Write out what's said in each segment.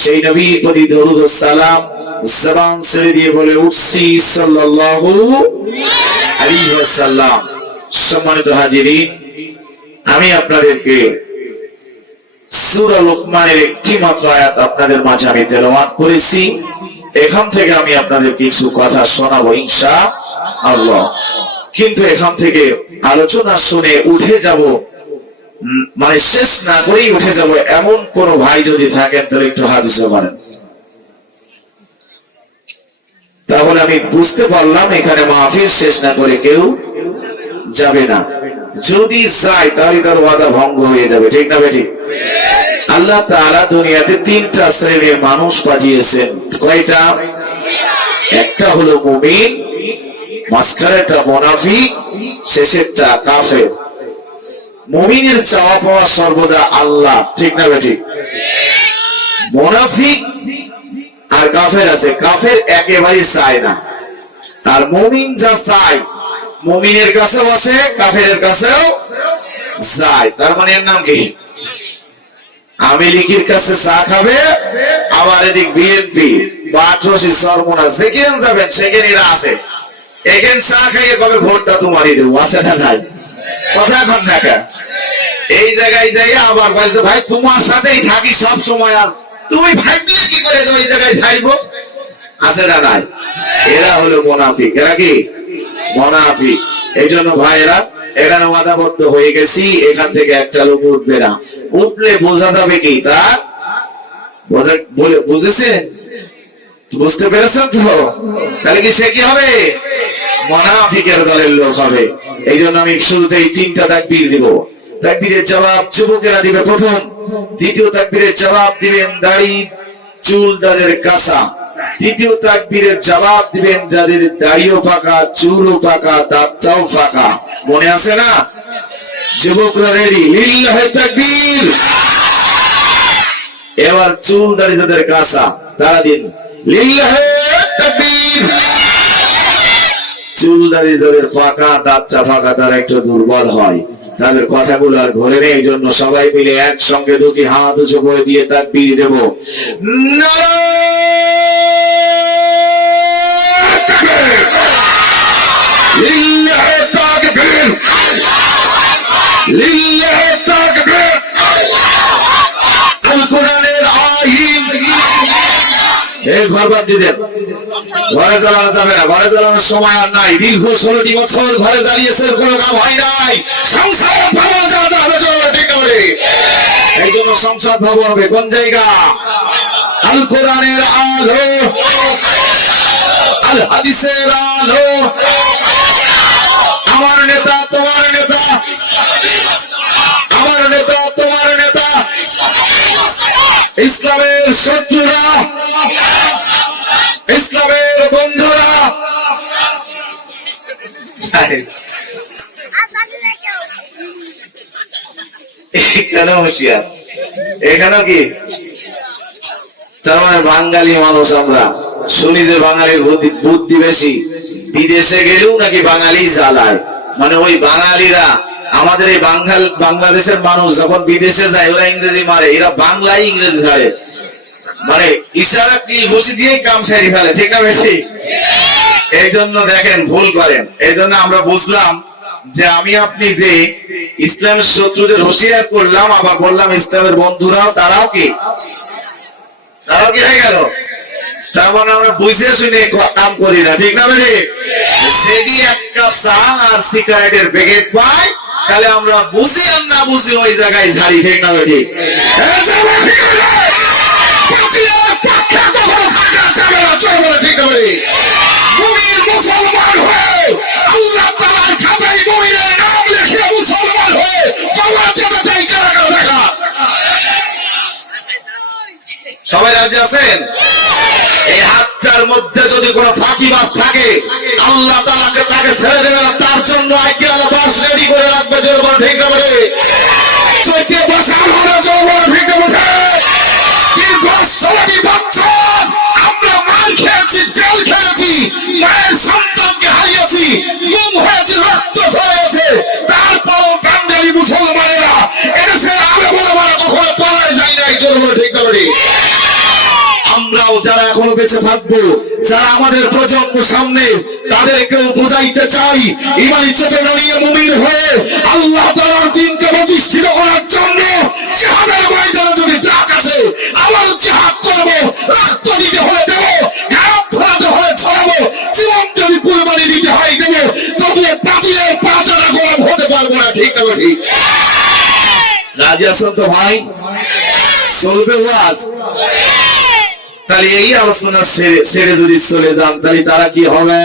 সেই নবীর প্রতি দরুদ ও সালাম জবান ছেড়ে দিয়ে বলে উঠছি সাল্লাল্লাহু আলাইহি ওয়াসাল্লাম। সম্মানিত হাজিরিন, আমি আপনাদেরকে সূরা লুকমানের একটি মাত্র আয়াত আপনাদের মাঝে আমি তেলাওয়াত করেছি। এখান থেকে আমি আপনাদের কিছু কথা শোনাবো ইনশাআল্লাহ। কিন্তু এখান থেকে আলোচনা শুনে উঠে যাব, মানে শেষ না করেই উঠে যাব, এমন কোন ভাই যদি থাকেন তাহলে একটু হাত দিতে পারেন। তাহলে আমি বুঝতে পারলাম এখানে মাহফিল শেষ না করে কেউ যাবে না। যদি যায় তাহলে তার ওয়াদা ভঙ্গ হয়ে যাবে, ঠিক না বেঠিক? আল্লাহ তাআলা দুনিয়াতে তিনটা শ্রেণীর মানুষ পাঠিয়েছেন। কয়টা? একটা হলো মুমিন, মাঝখানেরটা মুনাফিক, শেষেরটা কাফের। মুমিনের চাওয়া পাওয়া সর্বদা আল্লাহ, ঠিক না বেঠিক? মুনাফিক আর কাফের আছে, কাফের একেবারেই চায় না। আর মুমিন যা চায় মুমিনের কাছেও আসে, কাফের কাছেও যায়। তার মানে এর নাম কি? আমেরিকার কাছে চা খাবে, আবার এদিক বিএনপি বাটরসি সরমনা যেখানে যাবেন সেখানে এরা আছে। এখানে চা খাইয়ে কবে ভোটটা তোমারই দেবো, আছে না নাই? কথা এখন দেখা এই জায়গায় যাই আবার বলছে ভাই তোমার সাথেই থাকি সব সময়, আর তুমি ভাবলে কি করে ওই জায়গায় থাকবো, আছে না নাই? এরা হলো মুনাফিক। এরা কি? মুনাফিক। এই জন্য ভাইয়েরা এখানে ওয়াদাবদ্ধ হয়ে গেছি, এখান থেকে একটা লোক উঠবে না। উঠলে বোঝা যাবে কি তা বুঝেছেন? বুঝতে পেরেছেন তো? তাহলে কি সে কি হবে? মুনাফিকের দলের লোক হবে। এই জন্য আমি শুরুতেই তিনটা তাকবীর দিব। তাকবীরের জবাব যুবকেরা দিবে প্রথম, দ্বিতীয় তাকবীরের জবাব দিবেন দাড়ি চুল যাদের কাঁচা, তৃতীয় তাকবীরের জবাব দিবেন যাদের দাড়িও পাকা, চুলও পাকা, দাঁতটাও ফাঁকা। মনে আছে না? যুবকরা রেডি? লিল্লাহি তাকবীর। এবার চুল দাড়ি যাদের কাঁচা তারা দিন লিল্লাহি তাকবীর। চুল দাড়ি যাদের পাকা, দাঁতটা ফাঁকা, তারা একটু দুর্বল হয়, তাদের কথাগুলো আর ঘরে নেই। এই জন্য সবাই মিলে একসঙ্গে দুটি হাত উঁচু করে দিয়ে তাকবীর দেব। লিল্লাহি তাকবীর, লিল্লাহি তাকবীর। আল কোরআনের আইন। এই ঘর বাদ দিবেন, ঘরে জ্বালানো যাবে না, ঘরে জ্বালানোর সময় আর নাই। দীর্ঘ 16টি বছর ঘরে জ্বালিয়েছে, কোনো কাম হয় নাই। সংসার ভবন জ্বালাতে হবে, ঠিক করে। এই জন্য সংসার ভবন হবে কোন জায়গা? আল কোরআনের আলো, আল হাদিসের আলো। আমার নেতা তোমার নেতা, আমার নেতা তোমার নেতা। ইসলামের শত্রুরা, ইসলামের বন্ধুরা। কেন হুঁশিয়ার? এখানেও কি? তার মানে বাঙালি মানুষ আমরা শুনি যে বাঙালির বুদ্ধি বেশি, বিদেশে গেলেও নাকি বাঙালি জ্বালায়। মানে ওই বাঙালিরা আমাদের এই বাংলাদেশের মানুষ যখন বিদেশে যায় ওরা ইংরেজি মারে, এরা বাংলায় ইংরেজি ছাড়ে। মানে ইশারা কি বসে দিয়ে কাম সারি ফেলে, ঠিক না বেশি? এই জন্য দেখেন ভুল করেন। এই জন্য আমরা বুঝলাম যে আমি আপনি যে ইসলামের শত্রুদের হুঁশিয়ার করলাম, আবার বললাম ইসলামের বন্ধুরাও তারাও কি হয়ে গেল? তার মানে আমরা বুঝে শুনে কাম করি না, ঠিক না বেশি? যদি এক কাপ চা আর সিগারেটের প্যাকেট পাই তাহলে আমরা বুঝি আর না বুঝি ওই জায়গায় ঝাড়ি, ঠিক না বেশি? মুসলমান হয়ে আল্লাহ তাআলার খাতায় মুমিনের নাম লিখে মুসলমান হয়ে বাংলা জানাতে দেখা। সবাই রাজি আছেন? এই হাতটার মধ্যে যদি কোনো ফাঁকিবাজ থাকে আল্লাহ তাআলা তাকে ছেড়ে দেবে না, তার জন্য আইকিয়াল বাস রেডি করে রাখবে। জোরবার ঠিক না বলে চৈতে বসার হবে, জোরবার ঠিক না বলে। দীর্ঘ 16টি বছর আমরা মার খেয়েছি, জেল খেয়েছি, মায়ের সন্তানকে হারিয়েছি, গুম হয়েছে, রক্ত ঝরেছে। তারপরও বাঙালি মুসলমানেরা এদেশের আলো বলে কখনো পালায় যায় নাই। জোরবার ঠিক না বলে। আমরাও যারা এখনো বেঁচে থাকবো, যারা আমাদের প্রজন্ম সামনে, তাদেরকেও বুঝাইতে চাই ইমানি চোখে দাঁড়িয়ে মুমিন হয়ে আল্লাহ তাআলার দ্বীনকে প্রতিষ্ঠিত করার জন্য জিহাদের ময়দানে যদি ডাক আসে, আবার জিহাদ করবো, রক্ত দিতে হয়ে দেবো, হাত ফোরাতে হয়ে ছড়াবো, জীবন যদি কুরবানি দিতে হয় দেবো, তবুও পাথরের পাঁচটা গোলাম হতে পারবো না। ঠিক না ঠিক? রাজি আছেন তো ভাই? চলবে ওয়াজ? তাহলে এই আলোচনা ছেড়ে যদি চলে যান, তাহলে তারা কি হবে?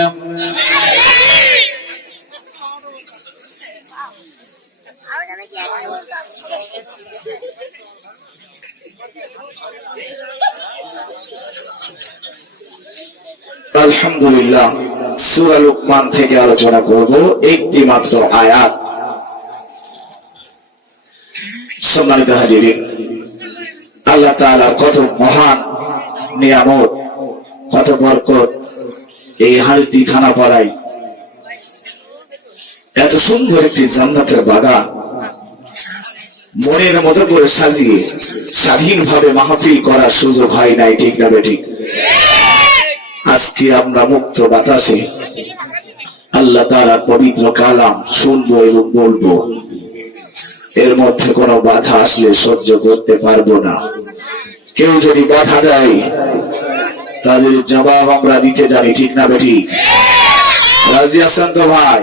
আলহামদুলিল্লাহ, সূরা লুকমান থেকে আলোচনা করব একটি মাত্র আয়াত। সম্মানিত হাজিরিন, আল্লাহ তাআলা কত মহান নিয়ামত, কত বরকত এই হালদি থানা পাড়ায় এত সুন্দর একটি জান্নাতের বাগান মনের মতো করে সাজিয়ে স্বাধীনভাবে মাহফিল করার সুযোগ হয় নাই। ঠিক না বেঠিক? আজকে আমরা মুক্ত বাতাসে আল্লাহ তাআলার পবিত্র কালাম শুনবো এবং বলবো। এর মধ্যে কোনো বাধা আসলে সহ্য করতে পারবো না। কেউ যদি বাধা দেয়, তাদের জবাব আমরা দিতে জানি। ঠিক না বেঠিক? রাজি আছেন তো ভাই?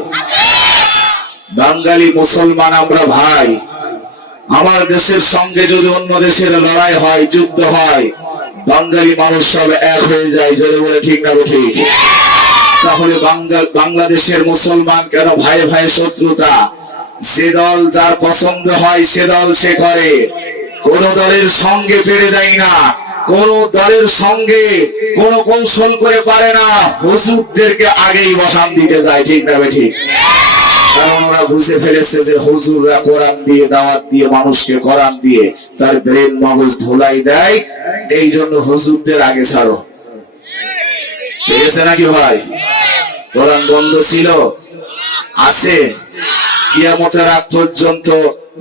বাঙালি মুসলমান আমরা ভাই। আমার দেশের সঙ্গে যদি অন্য দেশের লড়াই হয়, যুদ্ধ হয়, বাঙালি মানুষ সব এক হয়ে যায়। যদি বলে ঠিক না বেঠিক? তাহলে বাংলাদেশের মুসলমান কেন ভাই ভাই শত্রুতা? যে দল যার পছন্দ হয় সে দল সে করে, কোন দলের সঙ্গে পেরে দেয় না, কোন দলের সঙ্গে কোন কৌশল করে পারে না। হুজুরদেরকে আগেই বসান দিতে যায়। ঠিক না বেঠিক? কারণ ওরা বুঝে ফেলেছে যে হুজুররা কোরআন দিয়ে, দাওয়াত দিয়ে, মানুষকে কোরআন দিয়ে তার ব্রেন মগজ ধুলাই দেয়। এই জন্য হুজুরদের আগে ছাড়ো। পেয়েছে নাকি ভাই? কোরআন বন্ধ ছিল, আছে। কিয়ামতের আগ পর্যন্ত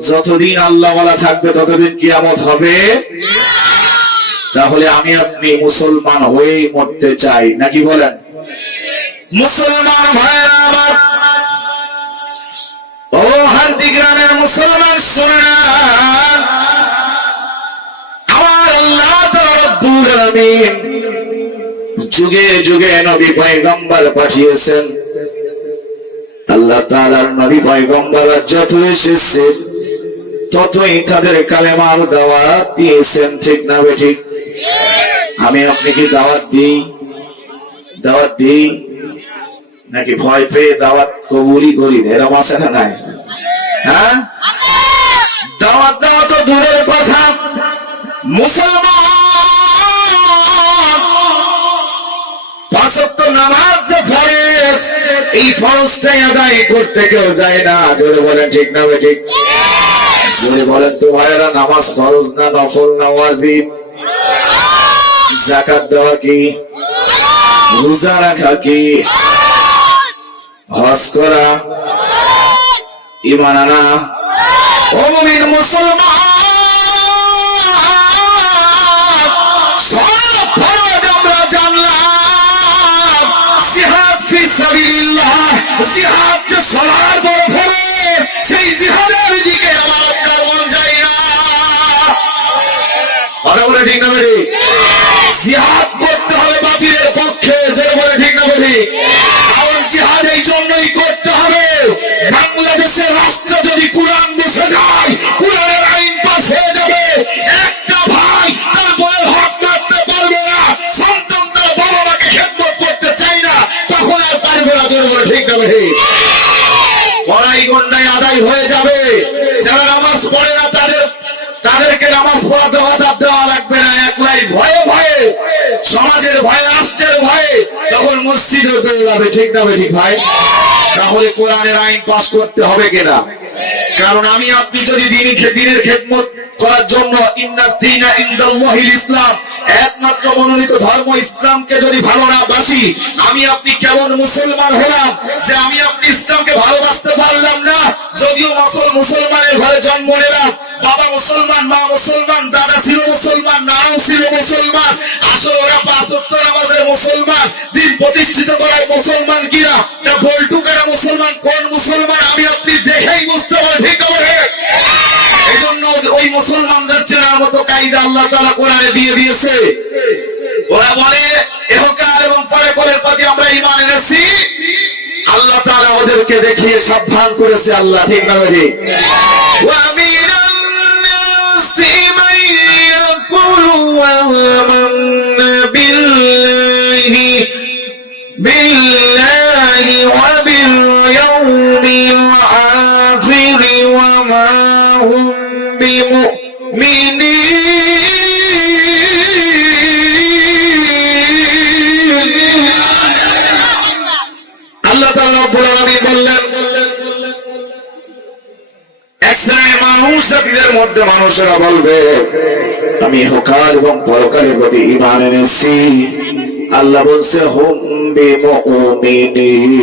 যতদিন আল্লাহ ওয়ালা থাকবে ততদিন কিয়ামত হবে। তাহলে আমি আপনি মুসলমান হয়েই মরতে চাই, নাকি বলেন? মুসলমান ভাইরা আমার, ও হারদি গ্রামের মুসলমান শুনে, আমার আল্লাহ তাআলা রব্বুল আলামিন যুগে যুগে নবী পয়গম্বর পাঠিয়েছেন। আল্লাহ তাআলার নবী পয়গম্বররা যত এসেছে ততই তাদের কালেমার দাওয়াত দিয়েছেন। ঠিক না বেঠিক? আমি আপনি কি দাওয়াত দিই? দাওয়াত দিই নাকি ভয় পেয়ে দাওয়াত কবুলই করি না? এরকম আছে না নাই? হ্যাঁ, দাওয়াত দেওয়া তো দূরের কথা, মুসলমান পাঁচ ওয়াক্ত নামাজ যে ফরজ, এই ফরজটাই আদায় করতে কেউ যায় না। জোরে বলেন ঠিক না বেঠিক? জোরে বলেন তো ভাইরা, নামাজ ফরজ না নফল না ওয়াজিব? যাকাত দেওয়া কি? রোজা রাখা কি? হজ করা, ঈমান আনা। ও মুমিন মুসলমান, সব ফরজ আমরা জানলাম। জিহাদ ফি সাবিলিল্লাহ, জিহাদ যে সবার বড় ফরজ, সেই জিহাদের দিকে আমার আপনার মন যায় না। কথা বলে ঠিক না বেঠিক? জিহাদ করতে হবে বাতিলের পক্ষে। জোরে বলে ঠিক না বেঠিক? জিহাদ এই জন্যই করতে হবে, বাংলাদেশের রাষ্ট্র যদি কোরআন বসে যায়, কোরআনের আইন পাস হয়ে যাবে, একটা ভাই তার বোনের হক মারতে পারবে না, সন্তান তার বাবা মাকে খেদমত করতে চায় না, তখন আর পারবে না। জোরে বলে ঠিক না বেঠিক? কড়াই গন্ডায় আদায় হয়ে যাবে। যারা নামাজ পড়ে না তাদেরকে নামাজ পড়াতে বাধা দেওয়া লাগবে না। একলাই ভয়ে ভয়ে, সমাজের ভয়ে, রাষ্ট্রের ভয়ে তখন মসজিদে দৌড়াবে। ঠিক না বেঠিক ভাই? তাহলে কোরআনের আইন পাস করতে হবে কিনা? কারণ আমি আপনি যদি দিনের খেদমত করার জন্য ইন্নাদ দীনা ইনদাল্লাহিল ইসলাম, একমাত্র মনোনীত ধর্ম ইসলামকে যদি ভালো না বাসি, আমি আপনি কেমন মুসলমান হলাম যে আমি আপনি ইসলামকে ভালোবাসতে পারলাম না? যদিও মুসলমানের ঘরে জন্ম নিলাম, বাবা মুসলমান, মা মুসলমান, দাদা ছিল মুসলমান, নানাও ছিল মুসলমান, মুসলমান, আসলে ওরা 5 ওয়াক্ত নামাজের মুসলমান, দিন প্রতিষ্ঠিত করার মুসলমান কিনা, না বল্টু কাটা মুসলমান, কোন মুসলমান আমি আপনি দেখেই বুঝতে পারি, ঠিক আছে? এই জন্য ওই মুসলমানদের চেনার মতো কায়দা আল্লাহ তাআলা কোরআনে দিয়ে দিয়েছে। ওরা বলে ইহকাল এবং পরকালের প্রতি আমরা ঈমান এনেছি, আল্লাহ তাআলা ওদেরকে দেখিয়ে সাবধান করেছে, আল্লাহ ঠিক না ভাই? ওয়া মিনান নাসি মান ইয়াকুলু আমান্না বিল্লাহি ওয়া বিল ইয়াউমিল আখির ওয়া মা হুম বিমুমিনিন। আল্লাহ তাআলা রব্বুল আলামিন বললেন, এক শ্রেণীর মানুষ জাতিদের মধ্যে মানুষেরা বলবে আমি ইহকাল এবং পরকালের প্রতি ঈমান এনেছি। আল্লাহ বলছে হুম বিমুমিনিন,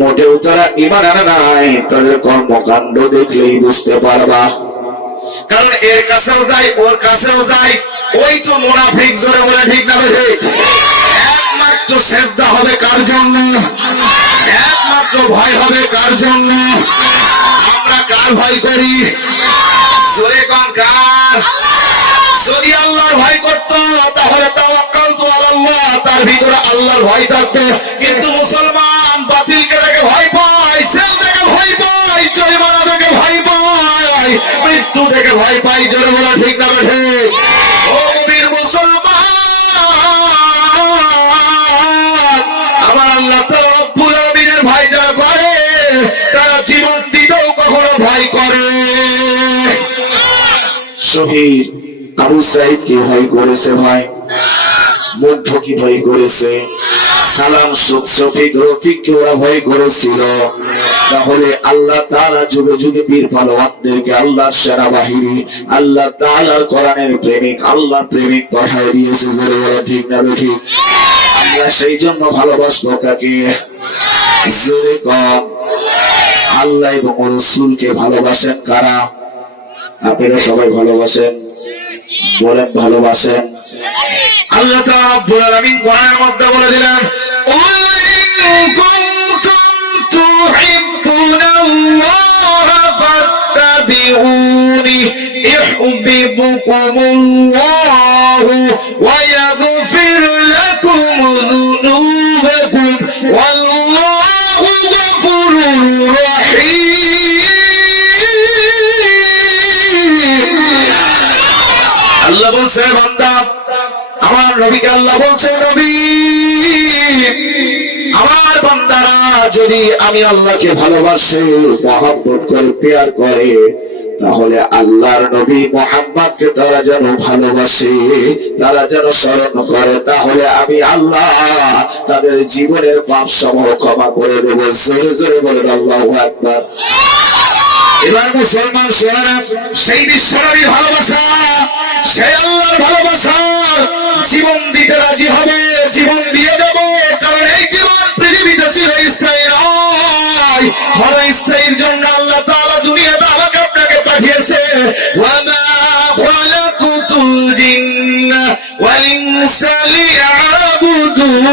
মোটেও তারা ঈমান আনে নাই, তাদের কর্মকাণ্ড দেখলেই বুঝতে পারবা। কারণ এর কাছেও যায় ওর কাছেও যায়, ওই তো মুনাফিক, জোরে বলে ঠিক না ভাই? একমাত্র সেজদা হবে কার জন্য? একমাত্র ভয় হবে কার জন্য? আমরা কার ভয় করি? জোরে কোন কার? যদি আল্লাহর ভয় করতো তাহলে তাওয়াক্কালতু আলাল্লাহ, তার ভিতরে আল্লাহর ভয় থাকতো। কিন্তু মুসলমান বাতিলকে দেখে ভয় পায়, সেল দেখে ভয় পায়, জরিমানা দেখে ভয় পায়, মৃত্যু দেখে ভয় পায়, জোরে বলা ঠিক না ভাই? ও মুমিন মুসলমান, আমার আল্লাহ তাআলা রব্বুল আলামিনের ভয় যারা করে তারা জীবন দিতেও কখনো ভয় করে। শহীদ আবু সাঈদ কি ভয় করেছে ভাই? মুগ্ধ কি ভয় করেছে? সালাম শফিক রফিককে ওরা ভয় করেছিল। তাহলে আল্লাহ তাআলা যুগে যুগে বীর পালোয়ানদেরকে আল্লাহর সেনাবাহিনী, আল্লাহ তাআলার কোরআনের প্রেমিক, আল্লাহর প্রেমিক পাঠিয়ে দিয়েছে, জোরে বলা ঠিক না ঠিক? আমরা সেই জন্য ভালোবাসবো কাকে? জোরে কম। আল্লাহ এবং রাসূলকে ভালোবাসেন কারা? আপনারা সবাই ভালোবাসেন, বলেন ভালোবাসেন। আল্লাহ তাআলা রব্বুল আলামিন কোরআনের মধ্যে বলে দিলেন, ইন কুনতুম তুহিব্বুনাল্লাহা ফাত্তাবিউনি ইউহিব্বুকুমুল্লাহু ওয়া ইয়াগফির লাকুম যুনুবাকুম ওয়াল্লাহু গফুরুর রাহিম। আল্লাহ বলছে বান্দা, আমার নবীকে আল্লাহ বলছে, নবী আমার বান্দারা যদি আমি আল্লাহকে ভালোবাসে, মহব্বত করে, প্যার করে, তাহলে আল্লাহর নবী মুহাম্মদকে তারা যেন ভালোবাসে, তারা যেন স্মরণ করে, তাহলে আমি আল্লাহ তাদের জীবনের পাপ সমূহ ক্ষমা করে দেব। জোরে জোরে বলেন আল্লাহু আকবার। এবার মুসলমান শোনা, সেই বিশ্বনবীর ভালোবাসা, সেই আল্লাহর ভালোবাসা জীবন দিতে রাজি হবে, জীবন দিয়ে দেব। কারণ এই জীবন পৃথিবীতে চিরস্থায়ী নয়, ক্ষণস্থায়ীর জন্য আল্লাহ তাআলা দুনিয়াতে আমাকে আপনাকে পাঠিয়েছে। ওয়া মা খালাকুতুল জিন্না ওয়াল ইনসা লিয়াবুদুন।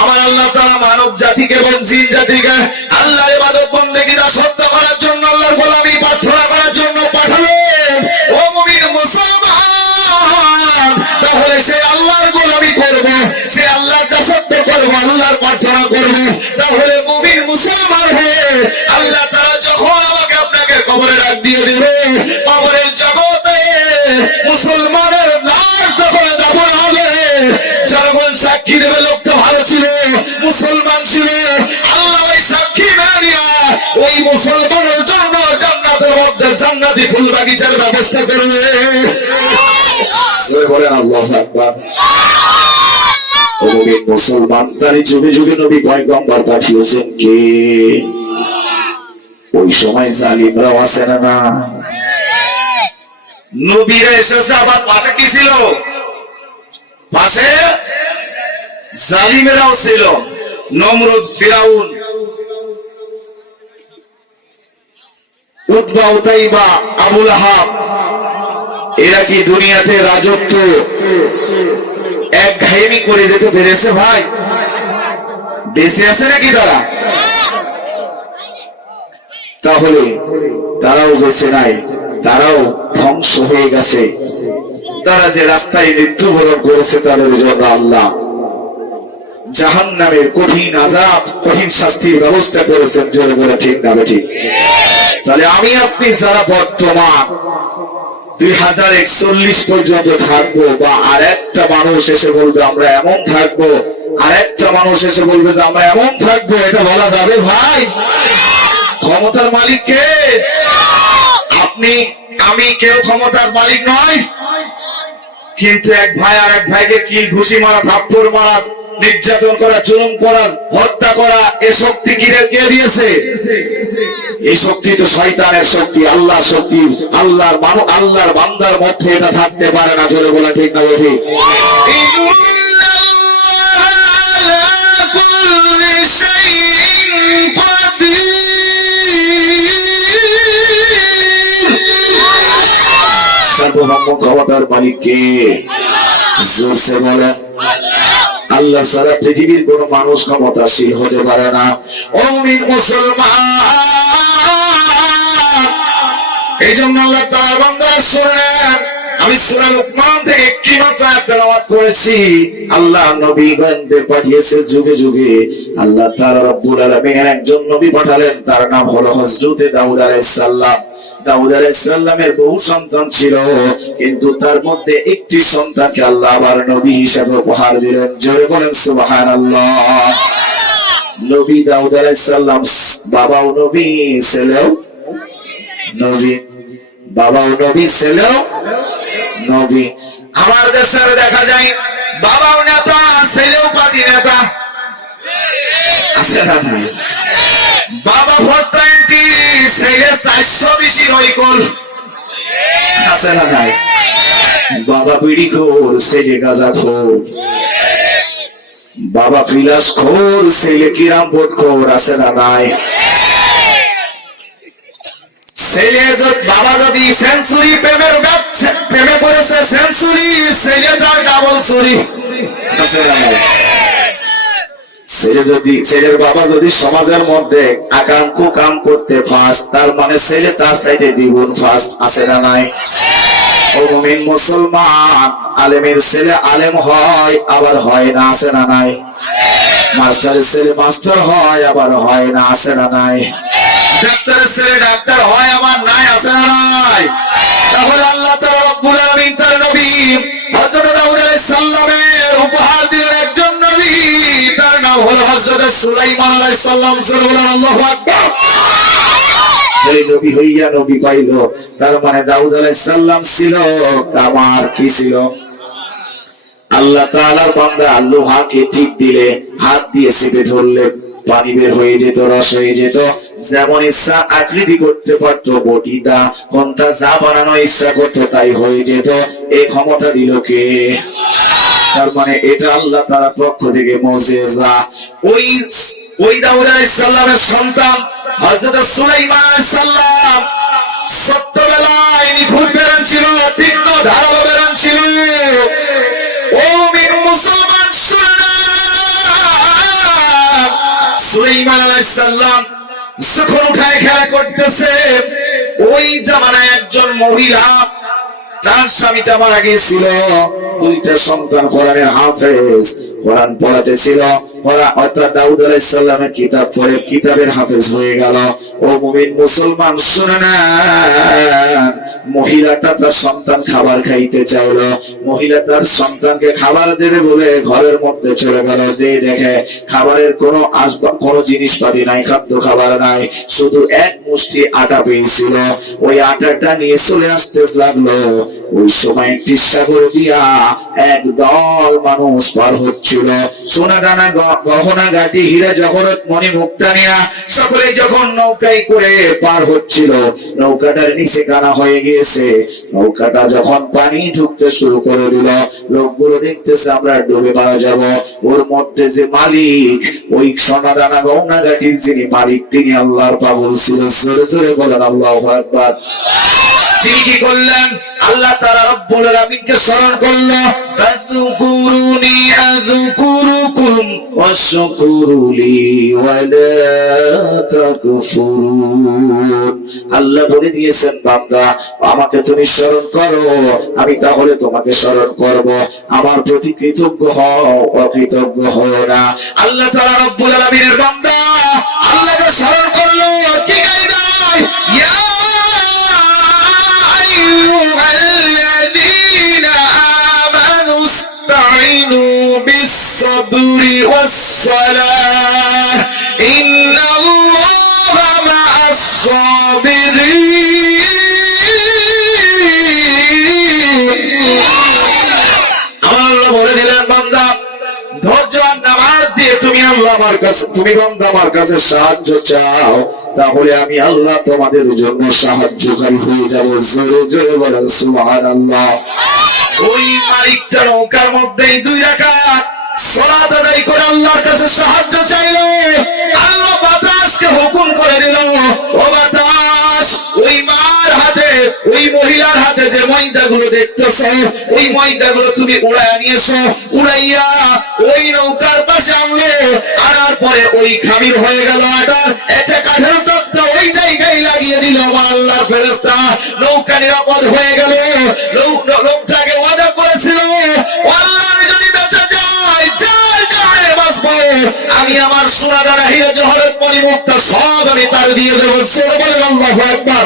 আমার আল্লাহ তাআলা মানব জাতিকে এবং জিন জাতিকে আল্লাহর ইবাদত বন্দেগী দাসত্ব করার জন্য, আল্লাহর গোলামি প্রার্থনা করার জন্য পাঠালেন। ও মুমিন মুসলমান, তাহলে সে আল্লাহর গোলামি করবে, সে আল্লাহর দাসত্ব করবে, আল্লাহর প্রার্থনা করবে। তাহলে মুমিন মুসলমান হয়ে আল্লাহ তাআলা যখন আমাকে আপনাকে কবরে ডাক দিয়ে দেবে, কবরের জগতে মুসলমানের লাশ যখন দাফন হবে, জনগণ সাক্ষী দেবে লোকটা ভালো ছিল, মুসলমান ছিল। আল্লাহ ওই সাক্ষী মেনে নিয়ে ওই মুসলমানের জন্য জান্নাতের মধ্যে জান্নাতি ফুল বাগিচার ব্যবস্থা করবে। বলেন আল্লাহু আকবার। মুসলমান তারই যুগে যুগে নবী পয়গম্বর পাঠিয়েছেন কে? ওই সময় জালিমরাও আছে না? নবীরা এসেছে, আবার পাশে কি ছিল? পাশে জালিমেরাও ছিল, নমরুদ, ফিরাউন। উতবা উতাইবা আবু লাহাব এরা কি দুনিয়াতে রাজত্ব এক ঘায়েমি করে যেতে পেরেছে ভাই? বেঁচে আছে নাকি তারা? তাহলে তারাও বেঁচে নাই, তারাও ধ্বংস হয়ে গেছে। তারা যে রাস্তায় মৃত্যুবরণ করেছে তাদের জন্য আল্লাহ জাহান্নামের কঠিন আযাব, কঠিন শাস্তির ব্যবস্থা করেছেন। জোরে বলে ঠিক না ঠিক? তাহলে আমি আপনি যারা বর্তমান 2041 পর্যন্ত থাকবো, বা আর একটা মানুষ এসে বলবে আমরা এমন থাকবো, আর একটা মানুষ এসে বলবে যে আমরা এমন থাকবো, এটা বলা যাবে ভাই? ক্ষমতার মালিক কে? আপনি আমি কেউ ক্ষমতার মালিক নয়, কিন্তু এক ভাই আর এক ভাইকে কিল ঘুষি মারা, থাপ্পড় মারা, নির্যাতন করা, জুলুম করা, হত্যা করা, এ শক্তি কে দিয়েছে? এই শক্তি তো শয়তানের শক্তি। আল্লাহ শক্তি, আল্লাহর মানুষ, আল্লাহর বান্দার মধ্যে এটা থাকতে পারে না। জোরে বলা ঠিক না ঠিক? ক্ষমতার মালিক কে? জোরসে বলেন। আল্লাহ ছাড়া পৃথিবীর কোন মানুষ ক্ষমতাশীল হতে পারে না। ও মুমিন মুসলমান, এই জন্য আল্লাহ তাআলা বান্দারা শুনেন, আমি সূরা লুকমান থেকে একটি মাত্র আয়াত তেলাওয়াত করেছি। আল্লাহ নবীগণদের পাঠিয়েছে যুগে যুগে। আল্লাহ তাআলা রব্বুল আলামিন একজন নবী পাঠালেন, তার নাম হলো হযরত দাউদ আলাইহিস সালাম। দাউদ আলাইহিস সালামের বহু সন্তান ছিল, কিন্তু তার মধ্যে একটি সন্তানকে আল্লাহ আবার নবী হিসেবে উপহার দিলেন। জোরে বলেন সুবহানাল্লাহ। নবী দাউদ আলাইহিস সালাম বাবাও নবী, ছেলেও নবী। বাবাও নবী, ছেলেও নবী। আমার দেশে দেখা যায় বাবাও নেতা, ছেলেও পাতি নেতা। আছে না ভাই? বাবা 420, ছেলে 420 রইকল। আছে না ভাই? বাবা বিড়ি খোর, ছেলে গাঁজা খোর। বাবা বিলাস খোর, ছেলে কিরাম বোধ খোর। আছে না নাই? বাবা যদি সেঞ্চুরি প্রেমে করেছে, সেঞ্চুরি, ছেলে তার ডাবল চুরি। ছেলের বাবা যদি সমাজের মধ্যে আকাঙ্ক্ষ কাম করতে ফার্স্ট, তার মানে ছেলে তার সাইডে দ্বিগুণ ফার্স্ট। আছে না নাই? ও মুমিন মুসলমান, আলেমের ছেলে আলেম হয়, আবার হয় না। আছে না নাই? মাস্টারের ছেলে মাস্টার হয়, আবার হয় না। আছে না নাই? ডাক্তারের ছেলে ডাক্তার হয়, আবার নাই। আছে না নাই? তাহলে আল্লাহ তাআলা রব্বুল আলামিন তার নবী হযরত দাউদ আলাইহিস সালামের উপহার দিলেন একজন নবী, তার নাম হলো হযরত সুলাইমান আলাইহিস সালাম। সুবহানাল্লাহ, আল্লাহু আকবার। এই নবী হইয়া নবী পাইল, তার মানে দাউদ আলাইহিস সালাম ছিল কামার। কি ছিল? আল্লাহ তাআলার বান্দা লোহাকে টিপ দিলে, হাত দিয়ে চেপে ধরলে পানি বের হয়ে যেত, রস হয়ে যেত। যেমন ইচ্ছা আকৃতি করতে পারতো, বটিটা কোনটা যা বানানো ইচ্ছা করতো তাই হয়ে যেত। এই ক্ষমতা দিল কে? তার মানে এটা আল্লাহ তাআলার পক্ষ থেকে মুজিজা। ওই দাউদ আলাইহিস সালামের সন্তান হযরত সুলাইমান আলাইহিস সালাম ছোট্টবেলায় নিখুঁত বেরান ছিল, তীক্ষ্ণ ধারালো বেরান ছিল। ও মুমিন মুসলমান শুনে না, সুলাইমান আলাইহিস সালাম যখন উঠায় খেলা করতেছে, ওই জামানায় একজন মহিলা, তার স্বামীটা মারা গিয়েছিল, দুইটা সন্তান কোরআনের হাফেজ, কোরআন পড়াতেছিল। অর্থাৎ দাউদ আলাইহিস সালামের কিতাব পড়ে কিতাবের হাফেজ হয়ে গেল। ও মুমিন মুসলমান শুনে না, মহিলাটা তার সন্তান খাবার খাইতে চাইলো। মহিলা তার সন্তানকে খাবার দেবে বলে ঘরের মধ্যে চলে গেল, যে দেখে খাবারের কোনো আসবাব, কোনো জিনিসপাতি নাই, খাদ্য খাবার নাই, শুধু এক মুষ্টি আটা পেয়েছিল। ওই আটাটা নিয়ে চলে আসতে লাগলো। ওই সময় একটি সাগর দিয়া এক দল মানুষ পার হচ্ছিল। সোনা দানা গহনা গাটি হীরা জহরত মণি মুক্তা নিয়া সকলে যখন নৌকায় করে পার হচ্ছিল, নৌকাটার নিচে কানা হয়ে গিয়েছে। দিয়েছে। নৌকাটা যখন পানি ঢুকতে শুরু করে দিল, লোকগুলো দেখতেছে আমরা ডুবে মারা যাব। ওর মধ্যে যে মালিক, ওই সোনাদানা গহনা গাটির যিনি মালিক, তিনি আল্লাহর পাগল ছিল। জোরে জোরে বলেন আল্লাহু আকবার। তিনি কি করলেন? আল্লাহ তাআলা রব্বুল আলামিনকে স্মরণ করলো, ফাযকুরুনি আযকুরুকুম ওয়াশকুরুলি ওয়ালা তাকফুরুন। আল্লাহ বলে দিয়েছেন, বান্দা আমাকে তুমি স্মরণ করো, আমি তাহলে তোমাকে স্মরণ করব। আমার প্রতি কৃতজ্ঞ হও, অকৃতজ্ঞ হও না। আল্লাহ তাআলা রব্বুল আলামিনের বান্দা আল্লাহকে স্মরণ করলো, কি কায়দায়? ইয়া আইয়ুহাল্লাযীনা আমানু ইসতাঈনু বিস-সাবরি ওয়াস-সালাহ ইন্নাল্লাহা মা'আস-সাবিরিন। আল্লাহ বলে দিলেন, বান্দা ধৈর্য আর নামাজ দিয়ে তুমি আল্লাহ আমার কাছে, তুমি বান্দা আমার কাছে সাহায্য চাও, তাহলে আমি আল্লাহ তোমাদের জন্য সাহায্যকারী হয়ে যাব। জোরে জোরে বলেন সুবহানাল্লাহ। ওই মালিকটা নৌকার মধ্যেই 2 রাকাত সালাত আদায় করে আল্লাহর কাছে সাহায্য চাইল। আল্লাহ বাতাসকে হুকুম করে দিল, ও বাতাস, ওই মার হাতে, ওই মহিলার হাতে যে ময়দাগুলো দেখতেছো, ওই ময়দাগুলো তুমি উড়াইয়া নিয়েছো। উড়াইয়া ওই নৌকার পাশে আনলে, আনার পরে ওই খামির হয়ে গেল আটার, এটা কাঠের তক্তা ওই জায়গায় লাগিয়ে দিল আমার আল্লাহর ফেরেশতা। নৌকা নিরাপদ হয়ে গেল। লোকটাকে ওয়াদা করেছিল, আল্লাহ আমি যদি বেঁচে যাই, যার কারণে বাঁচবো, আমি আমার সোনা দানা হীরা জহরত মণিমুক্তা সব আমি তার দিয়ে দেবো। সরে বলেন আল্লাহু আকবার।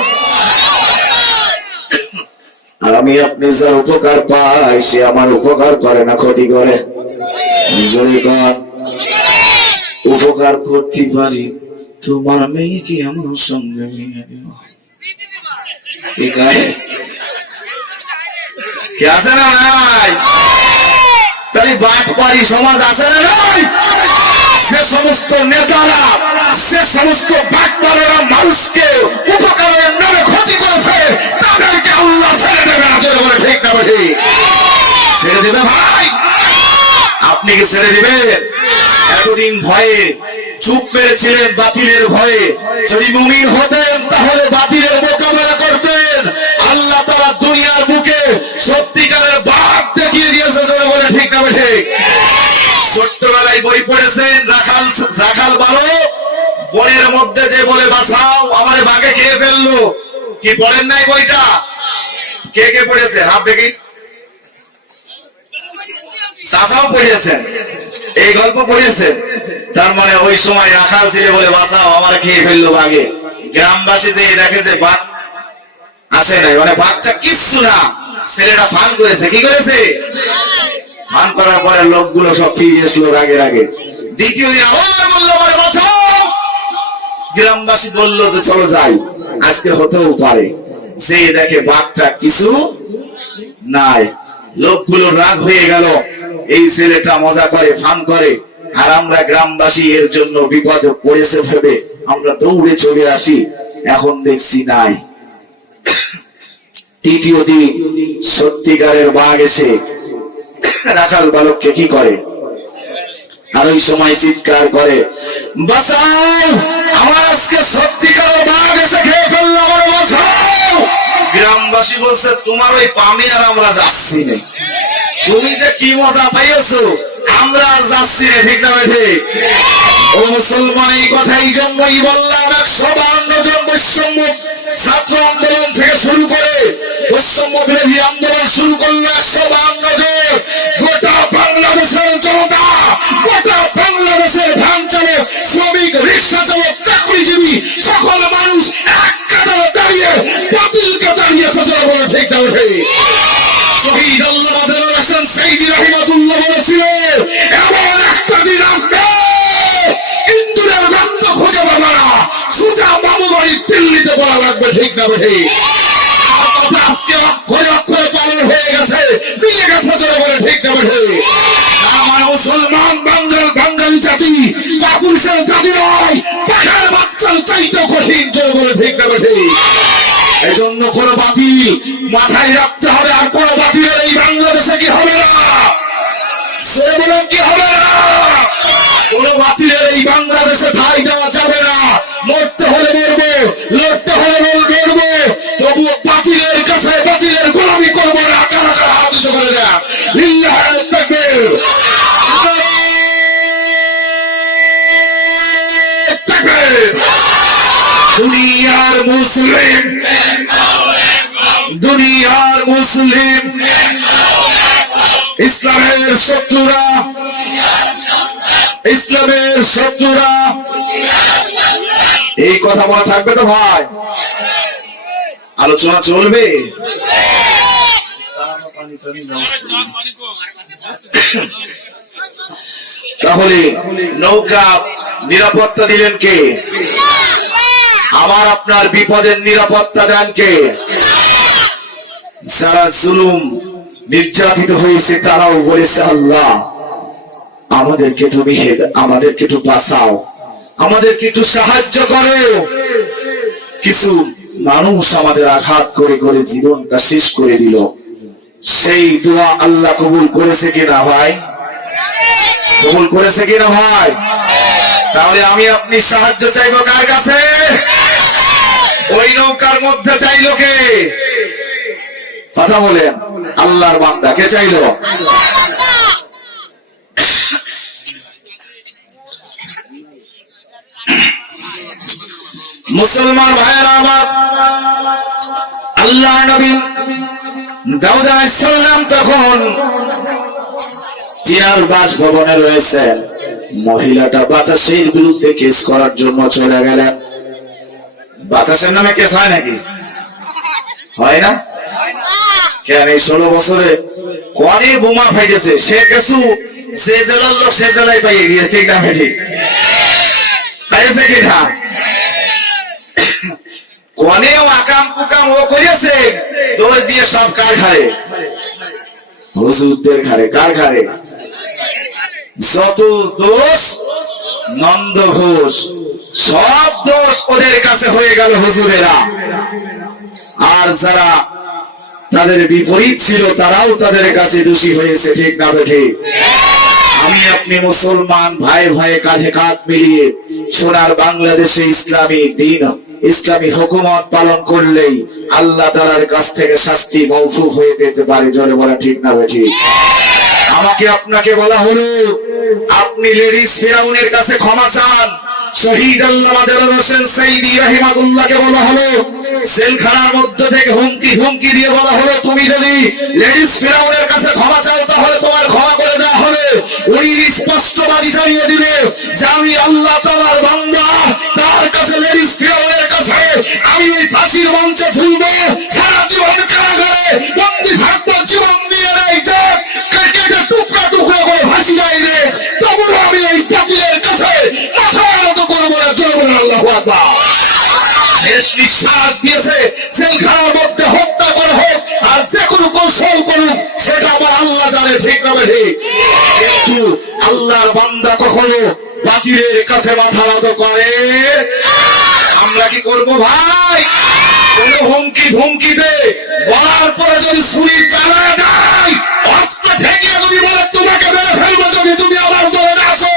আর আমি আপনি যার উপকার পাই, সে আমার উপকার করে না ক্ষতি করে? উপকার করতে পারি, তোমার মেয়েকে আমার সঙ্গে নিয়ে দিব। ঠিক আছে, কি আছে না নাই? তাহলে বাটপাড়ি সমাজ আছে না নাই? যে সমস্ত নেতারা, যে সমস্ত বাটপাড়েরা মানুষকে উপকারের নামে ক্ষতি করেছে, তাদেরকে আল্লাহ ছেড়ে দেবে না। জোরে বলে ঠিক না? ঠিক ছেড়ে দেবে ভাই? আপনি কি ছেড়ে দিবেন? এতদিন ভয়ে চুপ মেরেছিলেন, বাতিলের ভয়ে। যদি মুমিন হতেন তাহলে বাতিলের মোকাবেলা করতেন। আল্লাহ তাআলা দুনিয়ার বুকে সত্যিকারের বাঘ দেখিয়ে দিয়েছে। জোরে বলে ঠিক না? ঠিক। ছোট্টবেলায় বই পড়েছেন, রাখাল বালক বনের মধ্যে যে বলে, বাঁচাও আমারে বাঘে খেয়ে ফেললো। কি পড়েন নাই বইটা? কে কে পড়েছেন? হাত দেখি। চাচাও পড়েছেন, এই গল্প পড়েছেন। তার মানে ওই সময় রাখাল ছেলে বলে, বাঁচাও আমার খেয়ে ফেললো বাঘে। গ্রামবাসী যে দেখে যে বাঘ আসে নাই, মানে বাঘটা কিচ্ছু না, ছেলেটা ফান করেছে। কি করেছে? ফান করার পরে লোকগুলো সব ফিরে এসলো রাগের আগে। দ্বিতীয় দিন আবার বললো, আমার বাঁচাও। গ্রামবাসী বললো যে চলো যাই, আজকে হতেও পারে। যে দেখে বাঘটা কিছু নাই, লোকগুলো রাগ হয়ে গেল। এই ছেলেটা মজা করে, ফান করে, আর আমরা গ্রামবাসী এর জন্য বিপদে পড়েছে ভেবে আমরা দৌড়ে চলে আসি। এখন দেখছি নাই। তৃতীয় দিন সত্যিকারের বাঘ এসে রাখাল বালককে কি করে, আর ওই সময় চিৎকার করে, বাঁচাও আমার আজকে সত্যিকারের বাঘ এসে খেয়ে ফেললো, আমার বাঁচাও। গ্রামবাসী বলছে, তোমার ওই পামে আর আমরা যাচ্ছি না। তুমি যে কি মজা পাইছো, আমরা আর যাচ্ছি না। ঠিক না? ঠিক। ও মুসলমান, এই কথা এই জন্যই বললাম, 152 জন বৈষম্য ছাত্র আন্দোলন থেকে শুরু করে বৈষম্য বিরোধী আন্দোলন শুরু করলো 152 জন। গোটা বাংলাদেশের জনতা, গোটা বাংলাদেশের ভ্যান চালক, শ্রমিক, রিক্সা চালক, চাকরিজীবী সকল মানুষ এক কাতারে দাঁড়িয়ে বাতিলকে দাঁড়িয়েছে। যারা বলে ঠিক না? ঠিক। শহীদ আল্লামা দেলোয়ার হোসেন সাইদি রাহিমাতুল্লাহ বলেছিলেন, এমন একটা দিন আসবে ইন্দুরের রক্ত খুঁজে পাবে না, সোজা মামু বাড়ি দিল্লিতে বলা লাগবে। ঠিক না? ঠিক। আজকে অক্ষরে অক্ষরে পালন হয়ে গেছে, মিলে গেছে। যারা বলে ঠিক না? ঠিক। আমার মুসলমান বাঙালি জাতি কাপুরুষের জাতি নয়, পাখার বাচ্চার চাইতে কঠিন। যারা বলে ঠিক না? ঠিক। এই জন্য কোনো বাতিল বাতিল মাথায় রাখতে হবে। আর কোন বাতিলের এই বাংলাদেশে কি হবে না? সে বলেন কি হবে না? কোন বাতিলের এই বাংলাদেশে ঠাঁই দেওয়া যাবে না। মরতে হলে মরবো, লড়তে হলে লড়বো, তবুও বাতিলের কাছে বাতিলের গোলামি করবো না। কারা কারা হাত উঁচু করে দেয়া লিল্লাহি তাকবীর। দুনিয়ার মুসলিম, দুনিয়ার মুসলিম, ইসলামের শত্রুরা, ইসলামের শত্রুরা, এই কথা মনে থাকবে তো ভাই? আলোচনা চলবে। তাহলে নৌকা নিরাপত্তা দিলেন কে? আমার আপনার বিপদের নিরাপত্তা দেন কে? যারা জুলুম নির্যাতিত হয়েছে তারাও বলেছে আল্লাহ আমাদেরকে তুমি আমাদেরকে একটু বাঁচাও, আমাদেরকে একটু সাহায্য করো। কিছু মানুষ আমাদের আঘাত করে করে জীবনটা শেষ করে দিল। সেই দোয়া আল্লাহ কবুল করেছে কিনা ভাই? কবুল করেছে কিনা ভাই? তাহলে আমি আপনি সাহায্য চাইবো কার কাছে? ওই নৌকার মধ্যে চাইলো কে? কথা বলেন। আল্লাহর বান্দা কে চাইলো? মুসলমান ভাইয়েরা আমার, আল্লাহ নবী দাউদ আলাইহিস সালাম তখন তিনার বাসভবনে রয়েছেন। মহিলাটা বাতাসের বিরুদ্ধে কেস করার জন্য চলে গেলেন। বাতাসের নামে কেস হয় নাকি? হয় না কেন? এই 16 বছরে কনে বোমা ফাইটেছে, সে কিছু যে জেলার লোক সে জেলায় পাইয়ে গিয়েছে। ঠিক না ঠিক? পাইছে কিনা? কনেও আকাম কুকাম ও করেছে, দোষ দিয়ে সব কার ঘাড়ে? হুজুরদের ঘাড়ে। কার ঘাড়ে? যত দোষ নন্দ ঘোষ, সব দোষ ওদের কাছে হয়ে গেল হুজুরেরা। আর যারা তাদের বিপরীত ছিল তারাও তাদের কাছে দোষী হয়েছে। ঠিক না ঠিক? আমি আপনি মুসলমান ভাই ভাই কাঁধে কাঁধ মিলিয়ে সোনার বাংলাদেশে ইসলামী দিন, ইসলামী হুকুমত পালন করলেই আল্লাহ তাআলার কাছ থেকে শাস্তি মওকুফ হয়ে যেতে পারে। জোরে বলা ঠিক না ঠিক? আমাকে আপনাকে বলা হলো আপনি লেডিস ফেরাউনের কাছে ক্ষমা চান। শহীদ আল্লামা দেলোয়ার হোসেন সাইদি রাহিমাহুল্লাহকে বলা হলো জেলখানার মধ্যে থেকে হুমকি দিয়ে বলা হলো তুমি যদি লেডিস ফেরাউনের কাছে ক্ষমা চাও তাহলে তোমার ক্ষমা করে দেওয়া হবে। উনি স্পষ্টবাদী জানিয়ে দিবে যে আমি আল্লাহ তাআলার বান্দা, তার কাছে লেডিস ফেরাউনের কাছে আমি এই ফাঁসির মঞ্চে ঝুলবো, সারা জীবন কারাগারে বন্দী থাকবো, জীবন দিয়ে নেই যে কেটে টুকরা টুকরা করে ফাঁসি গাইবে, তবুও আমি এই বাতিলের কাছে মাথা নত করবো না। জোরে বলেন আল্লাহু আকবার। শেষ নিঃশ্বাস দিয়েছে, জেলখানার মধ্যে হত্যা করা হোক আর যে কোনো কৌশল করুক সেটা আমার আল্লাহ জানে। ঠিক না ঠিক? কিন্তু আল্লাহর বান্দা কখনো বাতিলের কাছে মাথা নত করে? আমরা কি করবো ভাই? কোন হুমকি ধুমকিতে বলার পরে যদি ছুরি চালায় নাই, অস্ত্র ঠেকিয়ে যদি বলে তোমাকে মেরে ফেলবো যদি তুমি আমার দলে না আসো,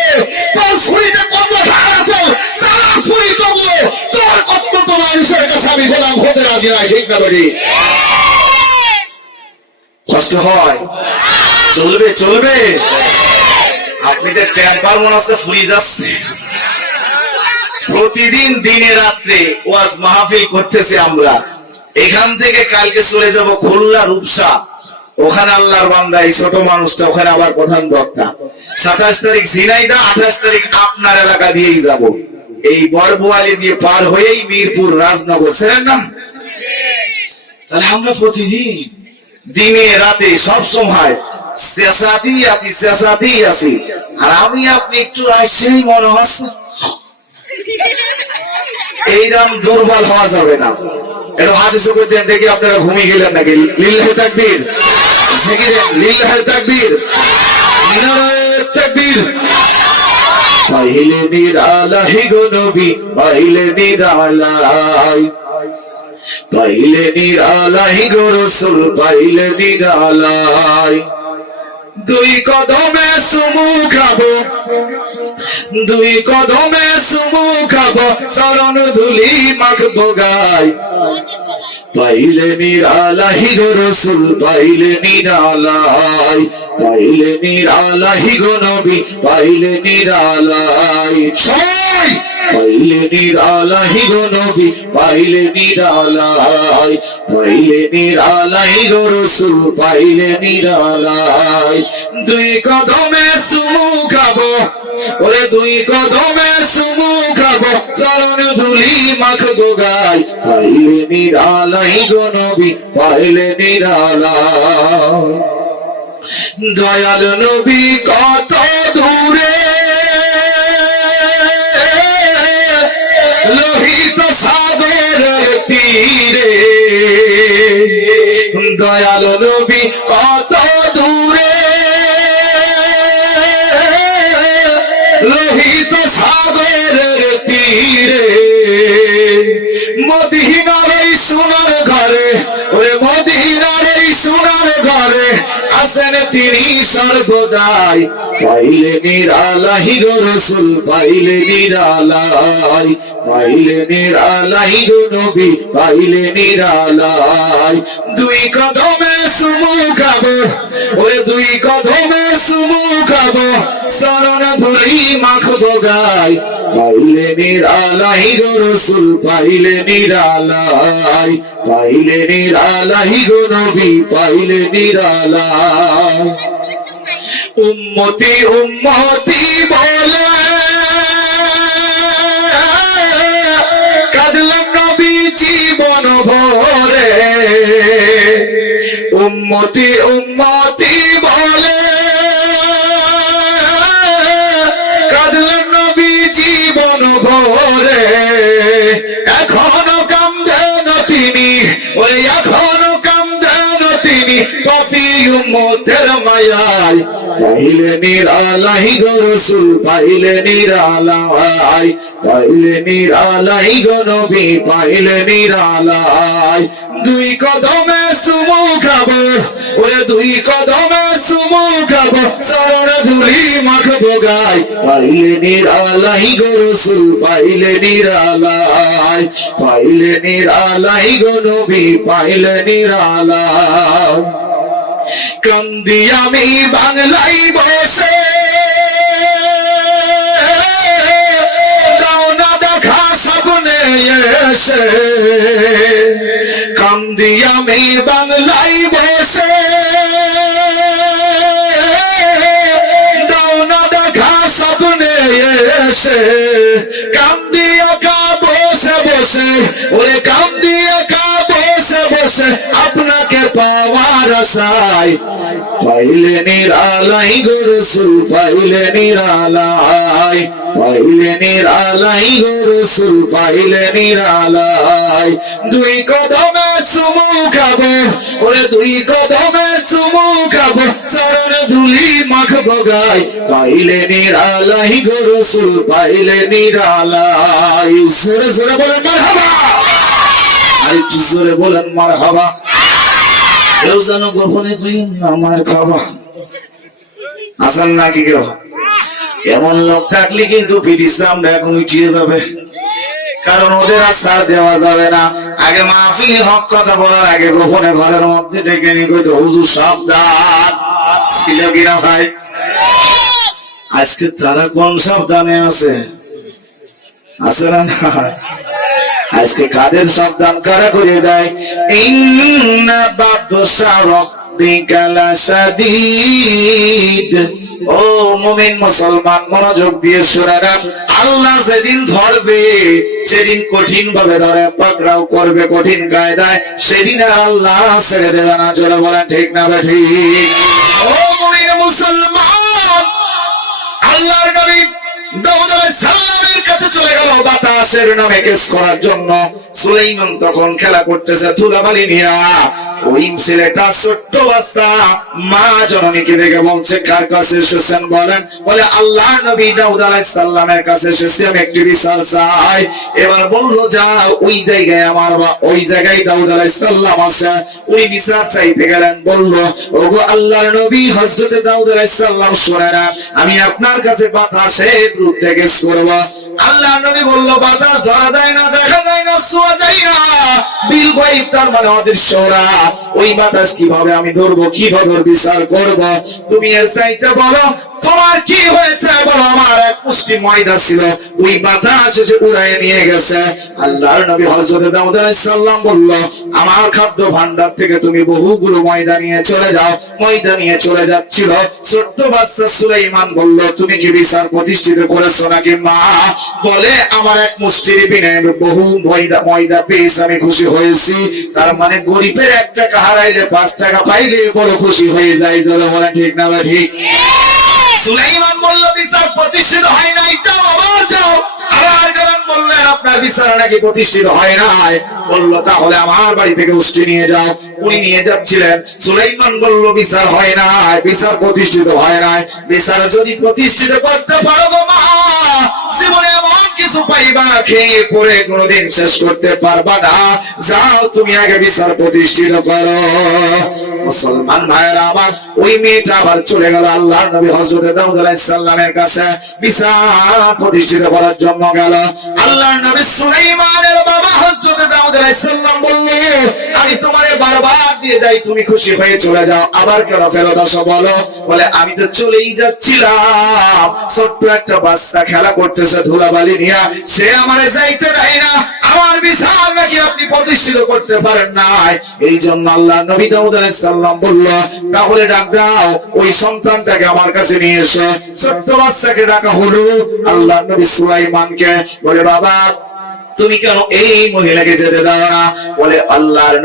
তোর ছুরিতে কত ধার আছে, চালা ছুরি তবুও তোর কত মানুষের কাছে আমি গোলাম হতে রাজি নাই। ঠিক না বলি? কষ্ট হয়? চলবে চলবে। আপনি তো টেম্পার মনে হচ্ছে ফুরিয়ে যাচ্ছে। প্রতিদিন দিনে রাত্রে ওয়াজ মাহফিল করতেছি আমরা। এখান থেকে কালকে চলে যাব খুলনা রূপসা, ওখানে আল্লাহর বান্দা এই ছোট মানুষটা ওখানে আবার প্রধান বক্তা। 27 তারিখ ঝিনাইদহ, 28 তারিখ আপনার এলাকা দিয়েই যাব। এই বড়বোয়ালি দিয়ে পার হয়েই মিরপুর রাজনগর, ছিলেন না? তাহলে আমরা প্রতিদিন দিনে রাতে সব সময় চেঁচাতেই আছি। আর আমি আপনি একটু আসেই মনে হচ্ছে এইরকম দুর্বল হওয়া যাবে না। এটা হাদিস দেন দেখি আপনারা ঘুমিয়ে গেলেন নাকি? লিল্লাহি তাকবীর, লিল্লাহি তাকবীর, নারায়ে তাকবীর। পাইলে নিরালাই গো নবী, পাইলে নিরালাই, পাইলে নিরালাই গো রাসূল পাইলে নিরালাই। দুই কদমে চুমু খাবো, দুই কদমে চুমু খাবো, চরণ ধুলি মাখবো গায়। পাইলে নিরালাই গো রাসূল পাইলে নিরালাই, পাইলে নিরালাই গো নবী পাইলে নিরালাই। সবাই পাইলে নিরালাই গো নবী পাইলে নিরালাই, পাইলে নিরালাই গো রাসূল পাইলে নিরালাই। দুই কদমে চুমু খাবো, ওরে দুই কদমে চুমু খাবো, চরণ ধুলি মাখবো গায়। পাইলে নিরালাই গো নবী পাইলে নিরালাই। দয়াল নবী কত দূরে, লোহিত সাগরের তীরে। দয়াল নবী কত দূরে, লোহিত সাগরের তীরে। মদিনার এই সোনার ঘরে, ওরে মদিনার এই সোনার ঘরে আছেন তিনি সর্বদাই। পাইলে নিরালাই গো রাসূল পাইলে নিরালাই, পাইলে নিরালাই গো নবী পাইলে নিরালাই। দুই কদমে চুমু খাবো, ওরে দুই কদমে চুমু খাবো, চরণ ধুলি মাখবো গায়। পাইলে নিরালাই গো রাসূল পাইলে নিরালাই, পাইলে নিরালাই গো নবী পাইলে নিরালাই। উম্মতি উম্মতি বলে কাঁদলাম নবী জীবন ভরে। উম্মতি উম্মতি বলে কাঁদলাম নবী জীবন ভরে। এখনো কান্দেন তিনি, ওই এখনো কান্দেন তিনি পাপী উম্মতের মায়ায়। পাইলে নিরালাই গো রাসূল পাইলে নিরালাই, পাইলে নিরালাই গো নবী পাইলে নিরালাই। দুই কদমে চুমু খাবো, ওরে দুই কদমে চুমু খাবো, চরণ ধুলি মাখবো গায়। পাইলে নিরালাই গো রাসূল পাইলে নিরালাই, পাইলে নিরালাই গো নবী পাইলে নিরালাই। কান্দি আমি বাংলাই বসে, দাও না দেখা স্বপ্নে এসে। কান্দি আমি বাংলাই বসে, দাও না দেখা স্বপ্নে এসে। কান্দি একা বসে বসে, ওরে কান্দি একা বসে বসে আপনাকে পাওয়ার আশায়। পাইলে নিরালাই গো রাসূল পাইলে নিরালাই, পাইলে নিরালাই গো রাসূল পাইলে নিরালাই। দুই কদমে চুমু খাবো, ওরে দুই কদমে চুমু খাবো, চরণ ধুলি মাখবো গায়। পাইলে নিরালাই গো রাসূল পাইলে নিরালাই। জোরে জোরে বলেন মারহাবা, আরেকটু জোরে বলেন মারহাবা। কেউ যেন গোপনে কই আমার খাবা আছেন নাকি কেউ? এমন লোক থাকলে কিন্তু ব্রিটিশ আমরা এখন উঠিয়ে যাবে, কারণ ওদের আর ছাড় দেওয়া যাবে না। আগে মাহফিলে হক কথা বলার আগে গোপনে ঘরের মধ্যে ডেকে নিয়ে কইতো হুজুর সাবধান, ছিল কিনা ভাই? আজকে তারা কোন সাবধানে আছে? আছে না? আজকে কাদের সাবধান কারা করে দেয়? ইন্না বাদশা রাব্বিকা লাশাদীদ। ও মুমিন মুসলমান মনোযোগ দিয়ে শোনেন, আল্লাহ যেদিন ধরবে সেদিন কঠিন ভাবে ধরে, পাকড়াও করবে কঠিন কায়দায়, সেদিন আর আল্লাহ ছেড়ে দেবে না। চলো বলেন ঠিক না ঠিক? ও মুমিন মুসলমান, আল্লাহর নবী দাউদ আলাইহিস সালামের কাছে কাছে চলে গেল বাতাসের নামে কেস করার জন্য। সুলাইমান তখন খেলা করতেছে ধুলাবালি নিয়া। ওই ছেলেটা ছোট্ট বাচ্চা মা জননীকে দেখে বলছে, কার কাছে এসেছেন বলেন? বলে আল্লাহ নবী দাউদ আলাইহিস সালামের কাছে এসেছি, আমি একটু বিচার চাই। এবার বললো, যাও ওই জায়গায় ওই জায়গায় দাউদ আলাইহিস সালাম আছে। উনি বিচার চাইতে গেলেন, বলল, ওগো আল্লাহর নবী হযরত দাউদ আলাইহিস সালাম শুনেন, আমি আপনার কাছে বাতাসের বিরুদ্ধে কেস করব। আল্লাহর নবী বলল, বাতাস ধরা যায় না, দেখা যায় না, ছোঁয়া যায় না, বিল গায়ব, তার মানে অদৃশ্য। ওই বাতাস কিভাবে আমি ধরবো, কিভাবে বিচার করব? তুমি এর চাইতে বলো তোমার কি হয়েছে বলো। আমার এক মুষ্টি ময়দা ছিল, ওই বাতাস এসে উড়াইয়ে নিয়ে গেছে। আল্লাহর নবী হযরত দাউদ আলাইহিস সালাম বলল, আমার খাদ্য ভান্ডার থেকে তুমি বহুগুলো ময়দা নিয়ে চলে যাও। ময়দা নিয়ে চলে যাচ্ছিল, ছোট্ট বাচ্চা সুলাইমান বলল, তুমি কি বিচার প্রতিষ্ঠিত করেছো নাকি মা? বলে, আমার এক মুষ্টির বিনিময়ে বহু ময়দা পেয়েছি, আমি খুশি হয়েছি। তার মানে গরিবের 1 টাকা হারাইলে 5 টাকা পাইলে বড় খুশি হয়ে যায়। জোরে বলে ঠিক না ঠিক? সুলাইমান বলল, বিচার প্রতিষ্ঠিত হয় নাই, যাও আবার যাও। আবার গেলেন, বললেন আপনার বিচার নাকি প্রতিষ্ঠিত হয় নাই। বললো, তাহলে আমার বাড়ি থেকে উষ্টি নিয়ে যাও। উনি নিয়ে যাচ্ছিলেন। সুলাইমান বলল, বিচার হয় নাই, বিচার প্রতিষ্ঠিত হয় নাই। বিচার যদি প্রতিষ্ঠিত করতে পারো গো মা, জীবনে এমন কিছু পাইবা খেয়ে পরে কোনোদিন শেষ করতে পারবা না। যাও তুমি আগে বিচার প্রতিষ্ঠিত করো। মুসলমান ভাইরা আমার, ওই মেয়েটা আবার চলে গেল আল্লাহর নবী হযরত দাউদ আলাইহিস সালামের কাছে বিচার প্রতিষ্ঠিত করার জন্য গেল। আল্লাহর নবী সুলাইমানের বাবা হযরত দাউদ আলাইহিস সালাম বলল, আমি তোমারে বারবার দিয়ে যাই, তুমি খুশি হয়ে চলে যাও, আবার কেন ফেরত আসো বলো? বলে, আমি তো চলেই যাচ্ছিলাম, ছোট্ট একটা বাচ্চা খেলা করতেছে ধুলাবালি নিয়া, সে আমারে যাইতে দেয় না। আমার বিচার নাকি আপনি প্রতিষ্ঠিত করতে পারেন নাই। এই জন্য আল্লাহ নবী দাউদ আলাইহিস সালাম বলল, তাহলে ডাক দাও, ওই সন্তানটাকে আমার কাছে নিয়ে এসো। ছোট্ট বাচ্চাকে ডাকা হলো। আল্লাহ নবী সুলাইমানকে বলে, বাবা তুমি কেন এই মহিলাকে যেতে দাও না? বলে, আল্লাহর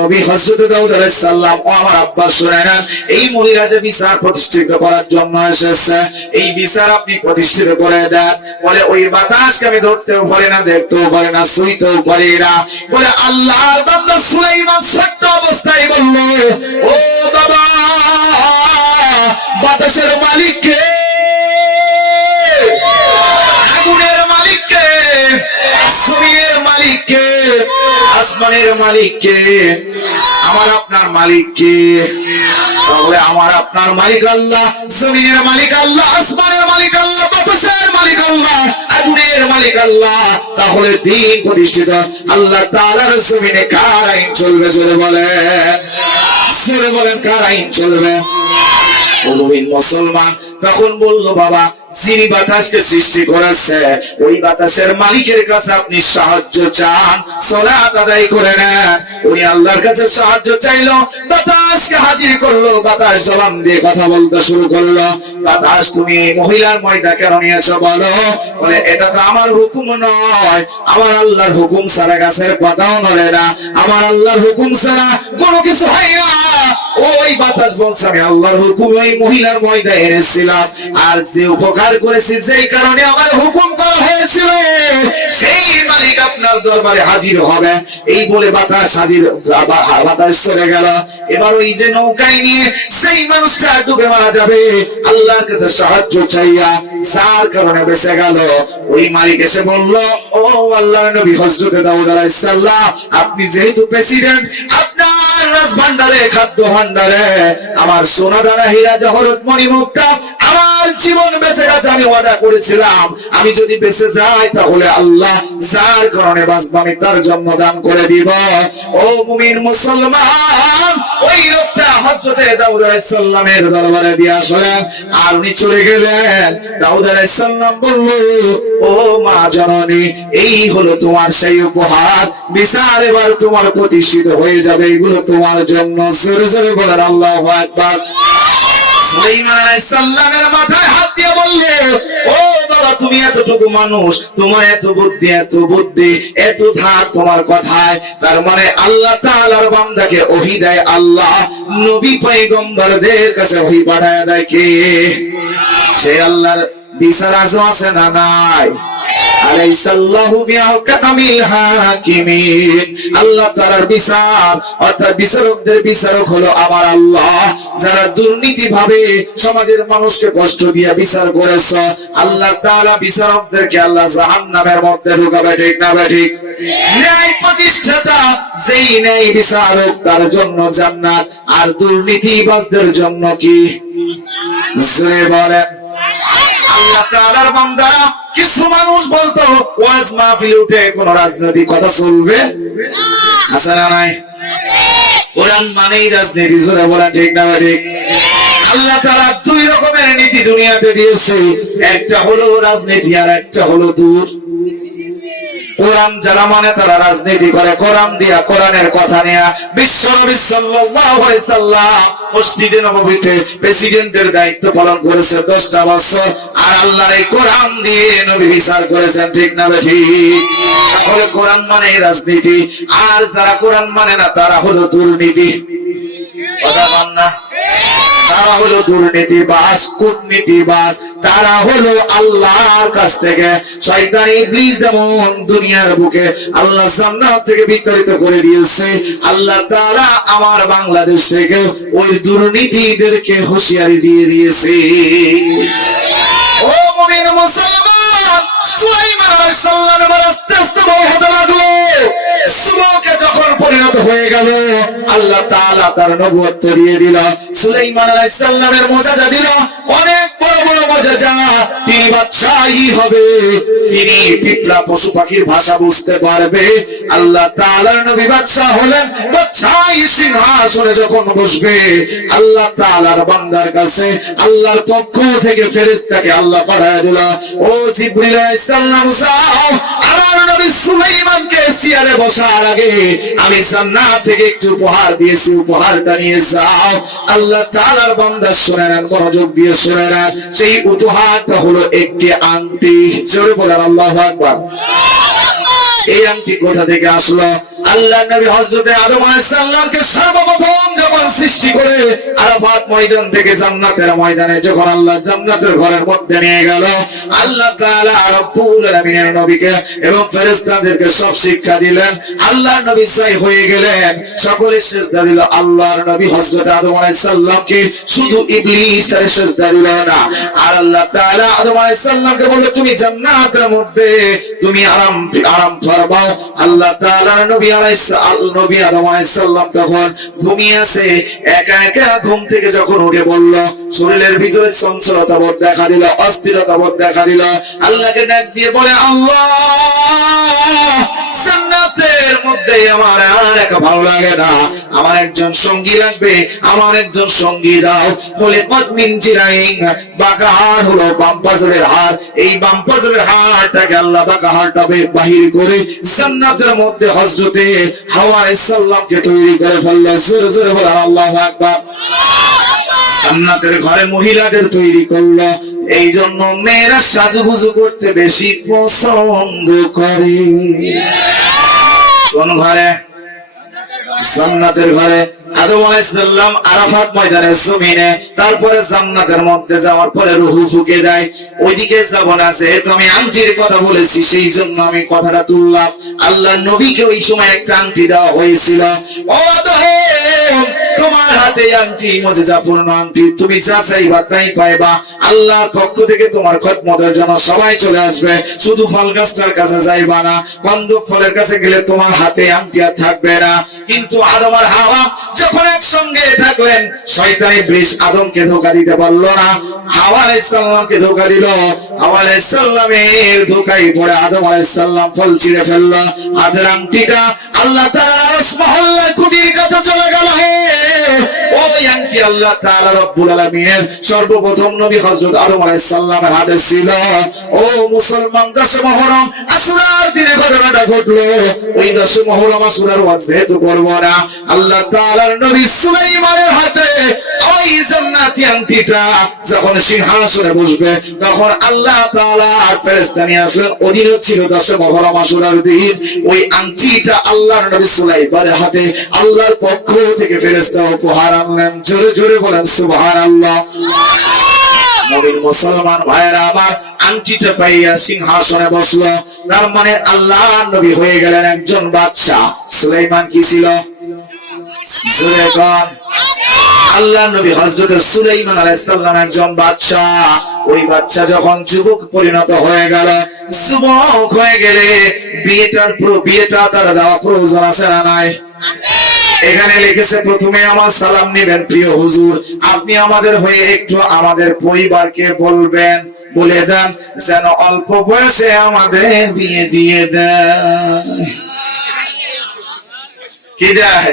নবী হযরত দাউদ আলাইহিস সালাম ও আমার আব্বা শুনে না, এই মহিলা যে বিচার প্রতিষ্ঠিত করার জন্য এসেছে, এই বিচার আপনি প্রতিষ্ঠিত করে দেন। বলে, ওই বাতাসকে আমি ধরতেও পারি না, দেখতেও পারি না, ছুঁইতেও পারি না। বলে, আল্লাহর বান্দা সুলাইমান ছোট্ট অবস্থায় বলল, ও বাবা, বাতাসের মালিক কে? আগুনের মালিক কে? জমিনের মালিক কে? আসমানের মালিক কে? আমার আপনার মালিক কে? তাহলে আমার আপনার মালিক আল্লাহ, জমিনের মালিক আল্লাহ, আসমানের মালিক আল্লাহ, বাতাসের মালিক আল্লাহ, আগুনের মালিক আল্লাহ। তাহলে দিন প্রতিষ্ঠিত আল্লাহ তাআলার জমিনে কার আইন চলবে? জোরে বলেন, কার আইন চলবে? মুসলমান তখন বলল, বাবা, যিনি বাতাসকে সৃষ্টি করেছে ওই বাতাসের মালিকের কাছে আপনি সাহায্য চান, সালাত আদায় করে নেন। উনি আল্লাহর কাছে সাহায্য চাইলো, বাতাসকে হাজির করলো। বাতাস জবান দিয়ে কথা বলতে শুরু করলো। বাতাস, তুমি মহিলার ময়দা কেন নিয়েছো বলো? বলে, এটা তো আমার হুকুম নয়, আমার আল্লাহর হুকুম ছাড়া গাছের পাতাও নড়ে না, আমার আল্লাহর হুকুম ছাড়া কোনো কিছু হয় না। ওই বাতাস বলছে, আমি আল্লাহর হুকুম ওই মহিলার ময়দা এনেছিলাম, আর যে উপকার করেছি, যেই কারণে আমার হুকুম করা হয়েছিল, সেই মালিক আপনার দরবারে হাজির হবে। এই বলে বাতাস বাতাস চলে গেল। এবার ওই যে নৌকায় নিয়ে সেই মানুষটা ডুবে মারা যাবে, আল্লাহর কাছে সাহায্য চাইয়া, যার কারণে বেঁচে গেল, ওই মালিক এসে বলল, ও আল্লাহর নবী হযরত দাউদ আলাইহিস সালাম, আপনি যেহেতু প্রেসিডেন্ট, আপনার রাজ ভান্ডারে, খাদ্য ভান্ডারে আমার সোনা দানা হীরা জহরত মণিমুক্তা, আমার জীবন বেঁচে গেছে। আমি ওয়াদা করেছিলাম, আমি যদি বেঁচে যাই তাহলে আল্লাহ যার কারণে বাঁচবো আমি তার জন্ম দান করে দিব। ও মুমিন মুসলমান, ওই লোকটা হযরত দাউদ আলাইহিস সালামের দরবারে দিয়ে আসলেন, আর উনি চলে গেলেন। দাউদ আলাইহিস সালাম বলল, ও মা জননী, এই হলো তোমার সেই উপহার, বিচার এবার তোমার প্রতিষ্ঠিত হয়ে যাবে, এগুলো তোমার জন্য। জোরে জোরে বলেন আল্লাহু আকবার। সুলাইমান আলাইহিস সালামের মাথায় হাত দিয়ে বললে, ও বাবা, তুমি এতটুকু মানুষ, তোমার এত বুদ্ধি, এত ধার তোমার কথায়। তার মানে আল্লাহ তাআলার বান্দাকে ওহী দেয় আল্লাহ, নবী পয়গম্বরদের কাছে ওহী পাঠায় দেয় কে? সে আল্লাহর বিচার আছে না নাই? আলাইসাল্লাহু বিআহকামিল হাকিমিন। আল্লাহ তাআলার বিচার অর্থাৎ বিচারকদের বিচারক হলো আমার আল্লাহ। যারা দুর্নীতি ভাবে সমাজের মানুষকে কষ্ট দিয়ে বিচার করেছে, আল্লাহ তাআলা বিচারকদেরকে আল্লাহ জাহান্নামের মধ্যে ঢুকাবে। ঠিক না ঠিক? ন্যায় প্রতিষ্ঠাতা যেই ন্যায় বিচারক তার জন্য জান্নাত, আর দুর্নীতিবাজদের জন্য কি? জোরে বলেন। আল্লাহ তাআলার বান্দারা, কিছু মানুষ বলতো ওয়াজ মাহফিলে উঠে কোন রাজনৈতিক কথা চলবে আছে না নাই? কোরআন মানেই রাজনীতি। জোরে বলেন ঠিক না ঠিক? আল্লাহ তাআলা দুই রকমের নীতি দুনিয়াতে দিয়েছে, একটা হলো রাজনীতি আর একটা হলো দূর। কোরআন যারা মানে তারা রাজনীতি করে, কোরআন দিয়া কোরআনের কথা নিয়া। বিশ্বনবী সাল্লাল্লাহু আলাইহি সাল্লাম মসজিদে নববীতে প্রেসিডেন্টের দায়িত্ব পালন করেছে 10টা বছর, আর আল্লাহর এই কোরআন দিয়ে নবী বিচার করেছেন। ঠিক না ঠিক? তাহলে কোরআন মানে রাজনীতি, আর যারা কোরআন মানে না তারা হলো দুর্নীতি। কথা বল না? তারা হলো দুর্নীতিবাজ, কূটনীতিবাজ। তারা হলো আল্লাহর কাছ থেকে শয়তান ইবলিস যেমন দুনিয়ার বুকে আল্লাহ জান্নাত থেকে বিতাড়িত করে দিয়েছে, আল্লাহ তাআলা আমার বাংলাদেশ থেকে ওই দুর্নীতিদেরকে হুঁশিয়ারি দিয়ে দিয়েছে। ও মুমিন মুসলমান, সুলাইমান আলাইহিস সালামের আস্তে আস্তে বড় হতে লাগলো। যুবকে যখন পরিণত হয়ে গেল, আল্লাহ তাআলা তার নবুয়ত দিয়ে দিল। সুলাইমান আলাইহিস সালামের মুজিজা দিল, অনেক বড় বড় মুজিজা। তিনি বাদশাহী হবে, তিনি পিঁপড়া পশু পাখির ভাষা বুঝতে পারবে। আল্লাহ তাআলার নবী বাদশাহ হলেন, বাদশাহী সিংহাসনে যখন বসবে, আল্লাহ তাআলার বান্দার কাছে আল্লাহর পক্ষ থেকে ফেরেশতাকে আল্লাহ পাঠায় দিল, ও জিবরিল আলাইহিস সালাম যাও, আমার নবী সুলাইমানকে চেয়ারে বসার আগে আমি জান্নাত থেকে একটু উপহার দিয়েছি, উপহারটা নিয়ে যাও। আল্লাহ তাআলার বান্দা শুনে নেন, মনোযোগ দিয়ে শুনে নেন। সেই উপহারটা হলো একটি আংটি। জোরে বলেন আল্লাহু আকবার। এই আংটি কোথা থেকে আসলো? আল্লাহ নবী হযরত আদম আলাইহিস সালামকে সর্বপ্রথম যখন সৃষ্টি করে আরাফাত ময়দান থেকে জান্নাতের ময়দানে যখন আল্লাহ জান্নাতের ঘরের মধ্যে নিয়ে গেল, আল্লাহ তাআলা রব্বুল আলামিনের নবীকে এবং ফেরেশতাদেরকে সব শিক্ষা দিলেন। আল্লাহর নবী সাই হয়ে গেলেন, সকলে সিজদা দিল আল্লাহর নবী হযরত আদম আলাইহিস সালামকে, শুধু ইবলিস তার সিজদা দিল না। আর আল্লাহ তাআলা আদম আলাইহিস সালামকে বলল, তুমি জান্নাতের মধ্যে তুমি আরাম ফরমাও। আল্লাহ তাআলা নবী আদম আলাইহিস সালাম তখন ঘুমিয়ে আছে, একা একা ঘুম থেকে যখন উঠে বলল, শরীরের ভিতরে চঞ্চলতা বোধ দেখা দিল, অস্থিরতা বোধ দেখা দিল। আল্লাহকে ডাক দিয়ে বলে, আল্লাহ জান্নাতের মধ্যে আমার আর একা ভালো লাগে না, আমার একজন সঙ্গী লাগবে, আমার একজন সঙ্গী দাও। বলে মিন জিরাইন, বাঁকা হাড় হলো বাম পাজরের হাড়, এই বাম পাজরের হাড়টাকে আল্লাহ বাঁকা হাড়টা বাহির করে জান্নাতের মধ্যে হযরতে হাওয়া আলাইহিস সালামকে তৈরি করে ফেলল। জোরে জোরে বলেন আল্লাহু আকবার। জান্নাতের ঘরে মহিলাদের তৈরি করলো, এই জন্য মেয়েরা সাজুগুজু করতে বেশি পছন্দ করে। কোন ঘরে? জান্নাতের ঘরে। আদম আলাইহিস সালাম আরাফাত ময়দানের জমিনে, তারপরে জান্নাতের মধ্যে যাওয়ার পরে রূহ ফুঁকে দেয়। ওইদিকে যাব না, যেহেতু আমি আংটির কথা বলেছি সেই জন্য আমি কথাটা তুললাম। আল্লাহর নবীকে ওই সময় একটা আংটি দেওয়া হয়েছিল। ও আদম, তোমার হাতে আংটি মুজিজাপূর্ণ আংটি, তুমি যা চাইবা তাই পাইবা। আল্লাহর পক্ষ থেকে তোমার খিদমতের জন্য সবাই চলে আসবে, শুধু ফল গাছটার কাছে যাইবা না, কন্দক ফলের কাছে গেলে তোমার হাতে আংটি আর থাকবে না। কিন্তু আদম আর হাওয়া যখন একসঙ্গে থাকলেন, শয়তান ইবলিস আদমকে ধোঁকা দিতে পারলো না, হাওয়া আলাইহিস সালামকে ধোঁকা দিল। হাওয়া আলাইহিস সালামের ধোঁকায় পড়ে আদম আলাইহিস সালাম ফল ছিঁড়ে ফেলল। হাতের আংটিটা আল্লাহ তাআলা আরশ মহল্লার খুঁটির কাছে চলে গেল। ওই আংটি আল্লাহ তাআলা রব্বুল আলামিনের সর্বপ্রথম নবী হযরত আদম আলাইহিস সালামের হাতে ছিল। ও মুসলমান, 10 মুহররম আশুরার দিনে ঘটনাটা ঘটলো। ওই 10 মুহররম আশুরার ওয়াজ যেহেতু করব না, আল্লাহ তাআলার নবী সুলাইমানের হাতে ওই জান্নাতি আংটিটা যখন সিংহাসনে বসবে, তখন আল্লাহ তাআলা আর ফেরেশতা নিয়ে আসলেন। ওদিন ছিল 10 মুহররম আশুরার দিন। ওই আংটিটা আল্লাহর নবী সুলাইমানের হাতে আল্লাহর পক্ষ থেকে ফেরেশতা উপহার আনলেন। জোরে জোরে বলেন সুবহানাল্লাহ। মুমিন মুসলমান ভাইরা আমার আংটিটা পাইয়া সিংহাসনে বসলো, তার মানে আল্লাহ নবী হয়ে গেলেন একজন বাদশা। সুলাইমান কি ছিল? আল্লাহ নবী হযরত সুলাইমান আলাইহিস সালাম একজন বাদশা। ওই বাচ্চা যখন যুবক পরিণত হয়ে গেল, যুবক হয়ে গেলে বিয়েটা তার দেওয়া প্রয়োজন আছে না নাই? এখানে লিখেছে প্রথমে আমার সালাম নেবেন প্রিয় হুজুর, আপনি আমাদের হয়ে একটু আমাদের পরিবারকে বলবেন, বলে দেন যেন অল্প বয়সে আমাদের বিয়ে দিয়ে দেন। কি দেয়?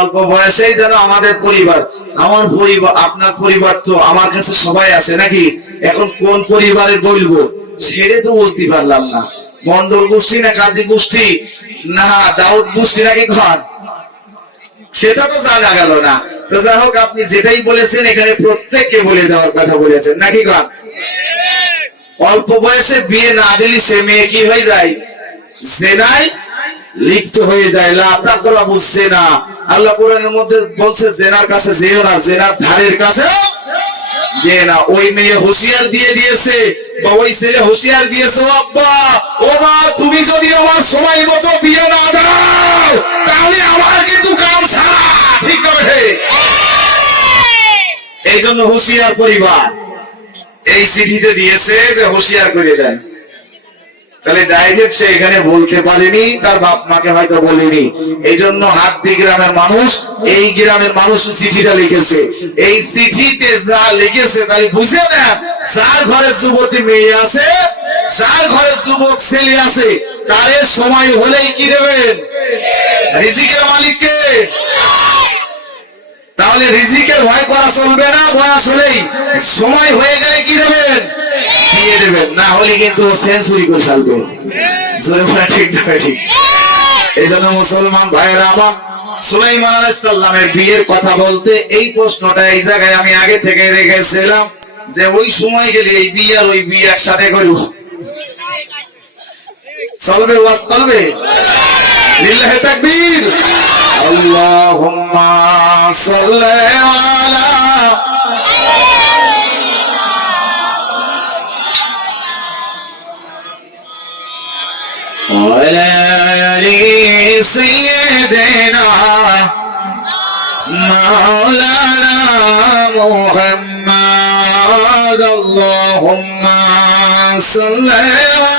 অল্প বয়সেই যেন আমাদের পরিবার, আমার পরিবার আপনার পরিবার তো আমার কাছে সবাই আছে নাকি? এখন কোন পরিবারে বলবো সেটা তো বুঝতে পারলাম না। মন্ডল গোষ্ঠী না কাজী গোষ্ঠী না দাউদ গোষ্ঠী নাকি ঘর, সেটা তো জানা গেল না। তো যাই হোক, আপনি যেটাই বলেছেন এখানে প্রত্যেককে বলে দেওয়ার কথা বলেছেন নাকি ঘর? অল্প বয়সে বিয়ে না দিলে সে মেয়ে কি হয়ে যায়? জেনায় লিপ্ত হয়ে যায়। আপনারা বুঝছে না, আল্লাহ কোরআনের মধ্যে বলছে জেনার কাছে যেও না, জেনার ধারের কাছে যে না। ওই মেয়ে হুঁশিয়ার দিয়ে দিয়েছে বা ওই ছেলে হুঁশিয়ার দিয়েছে, আব্বা ও মা তুমি যদি আমার সময় মতো বিয়ে না দাও তাহলে আমার কিন্তু কাম ছাড়া। ঠিক হবে? এই জন্য হুঁশিয়ার পরিবার এই চিঠিতে দিয়েছে যে হুঁশিয়ার করে দেয়। তাহলে ডাইরেক্ট সে এখানে বলতে পারেনি, তার বাপ মাকে হয়তো বলেনি। এই জন্য হাতদি গ্রামের মানুষ, এই গ্রামের মানুষ চিঠিটা লিখেছে। এই চিঠিতে যা লিখেছে তাই বুঝে নেন, যার ঘরে যুবতী মেয়ে আছে, যার ঘরে যুবক ছেলে আছে, তাদের সময় হলেই কি দেবেন? রিজিকের মালিককে। তাহলে রিজিকের ভয় করা চলবে না, বয়স হলেই সময় হয়ে গেলে কি দেবেন? বিয়ে দেবেন, না হলে কিন্তু সেঞ্চুরি করে ফেলবে। জোরে বলা ঠিক না? ঠিক। এই জন্য মুসলমান ভাইয়েরা আমার, সুলাইমান আলাইহিস সালামের বিয়ের কথা বলতে এই প্রশ্নটা এই জায়গায় আমি আগে থেকে রেখেছিলাম যে ওই সময় গেলে এই বিয়ে আর ওই বিয়ে একসাথে করব, চলবে? ওয়াজ চলবে? লিল্লাহি তাকবীর। আল্লাহুম্মা সাল্লি আলা وعلى آل سيدنا مولانا محمد اللهم صل على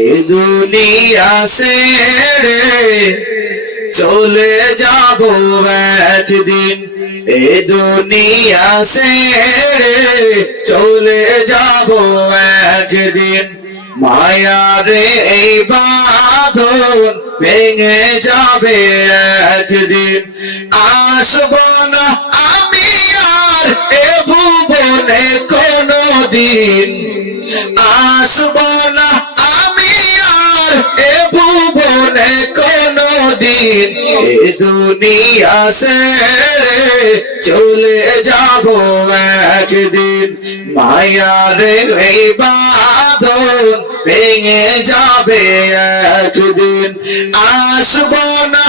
এই দুনিয়া ছেড়ে চলে যাব একদিন, এ দুনিয়া ছেড়ে চলে যাব একদিন, মায়ারে এই বাঁধন ভেঙে যাবে একদিন, আসব না আমি আর এ ভুবনে কোনদিন, আসব না আমি আর এ ভুবনে কোনদিন, এ দুনিয়া ছেড়ে চলে যাব একদিন, মায়ারে এই বাঁধন ভেঙে যাবে একদিন, আসব না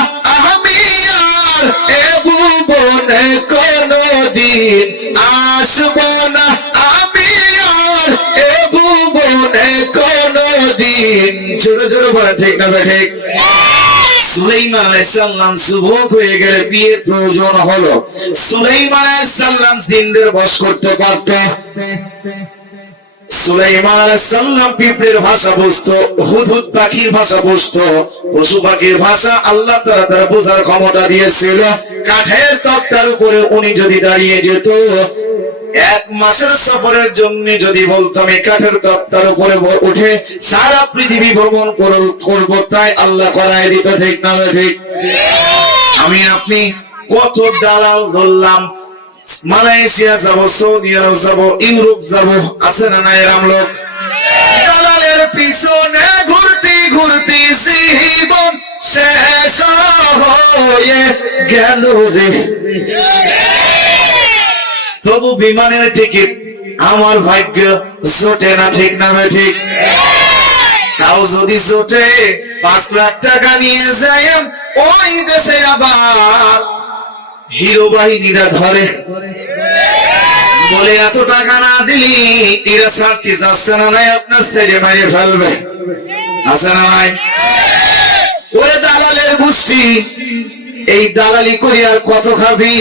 আমি আর এ ভুবনে কোনদিন, আসব না আমি আর এ ভুবনে কোনদিন। জোরে জোরে বলেন ঠিক না ঠিক? সুলাইমান আলাইহিস সালাম যুবক হয়ে গেলে বিয়ের প্রয়োজন হলো। সুলাইমান আলাইহিস সালাম জিনদের বশ করতে পারত। সুলাইমান আলাইহিস সালাম পিঁপড়ের ভাষা বুঝতো, হুদহুদ পাখির ভাষা বুঝতো, পশু পাখির ভাষা আল্লাহ তাআলা তার বোঝার ক্ষমতা দিয়েছিল। কাঠের তক্তার উপরে উনি যদি দাঁড়িয়ে যেত, এক মাসের সফরের জন্য যদি বলতাম এই কাঠের তক্তার উপরে উঠে সারা পৃথিবী ভ্রমণ করবো, তাই আল্লাহ করায় দিত। ঠিক না ঠিক? আমি আপনি কত দালাল ধরলাম, মালয়েশিয়া যাব, সৌদি আরব যাব, ইউরোপ যাব, আছে না না এরম লোক? দালালের পিছনে ঘুরতে ঘুরতে জীবন শেষ হয়ে গেল রে, তবু বিমানের টিকিট আমার ভাগ্য জোটে না। ঠিক না ঠিক? তাও যদি জোটে 5 লাখ টাকা নিয়ে যায় ওই দেশে আবার হিরো বাহিনীরা ধরে, বলে এত টাকা না দিলি এরা ছাড়তে যাচ্ছে না, নাই আপনার ছেলে মারিয়ে ফেলবে, আছে না ভাই? ওরে দালালের গোষ্ঠী, এই দালালি করে আর কত খাবি?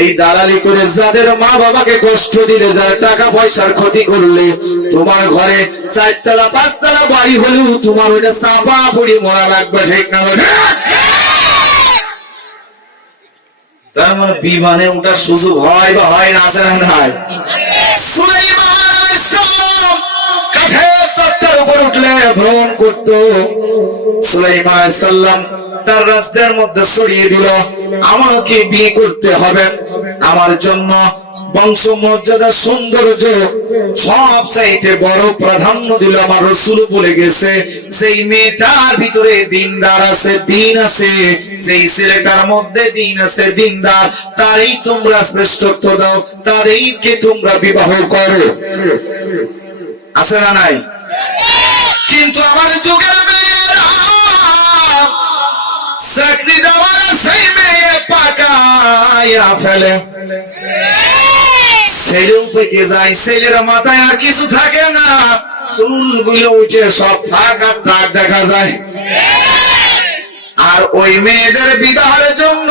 এই দালালি করে যাদের মা বাবাকে কষ্ট দিলে, যারা টাকা পয়সার ক্ষতি করলে, তোমার ঘরে 4 তলা 5 তলা বাড়ি হলেও তোমার ওটা চাপা পড়ি মরা লাগবে, ঠিক না? তার মানে বিমানে ওঠার সুযোগ হয় বা হয় না, আছে না নাই? সুলাইমান আলাইহিস সালাম কাঠের তক্তার উপর উঠলে ভ্রমণ করত। সুলাইমান আলাইহিস সালাম তার রাজ্যের মধ্যে ছড়িয়ে দিল, আমাকে বিয়ে করতে হবে, আমার জন্য বংশ মর্যাদা সৌন্দর্য সব চাইতে বড় প্রাধান্য দিল আমার রাসূল বলে গেছে, যেই মেয়েটার ভিতরে দিনদার আছে, দিন আছে, যেই ছেলেটার মধ্যে দিন আছে, দিনদার, তারই তোমরা শ্রেষ্ঠত্ব দাও, তারইকে তোমরা বিবাহ করো, আছে না নাই? কিন্তু আমার যুগের মেয়েরা চাকরি দেওয়ার সেই মেয়ে পাকাইয়া ফেলে, ছেলেও পেকে যায়, ছেলের মাথায় আর কিছু থাকে না, চুলগুলো উঠে সব ফাঁক আর টাক দেখা যায়। আর ওই মেয়েদের বিবাহের জন্য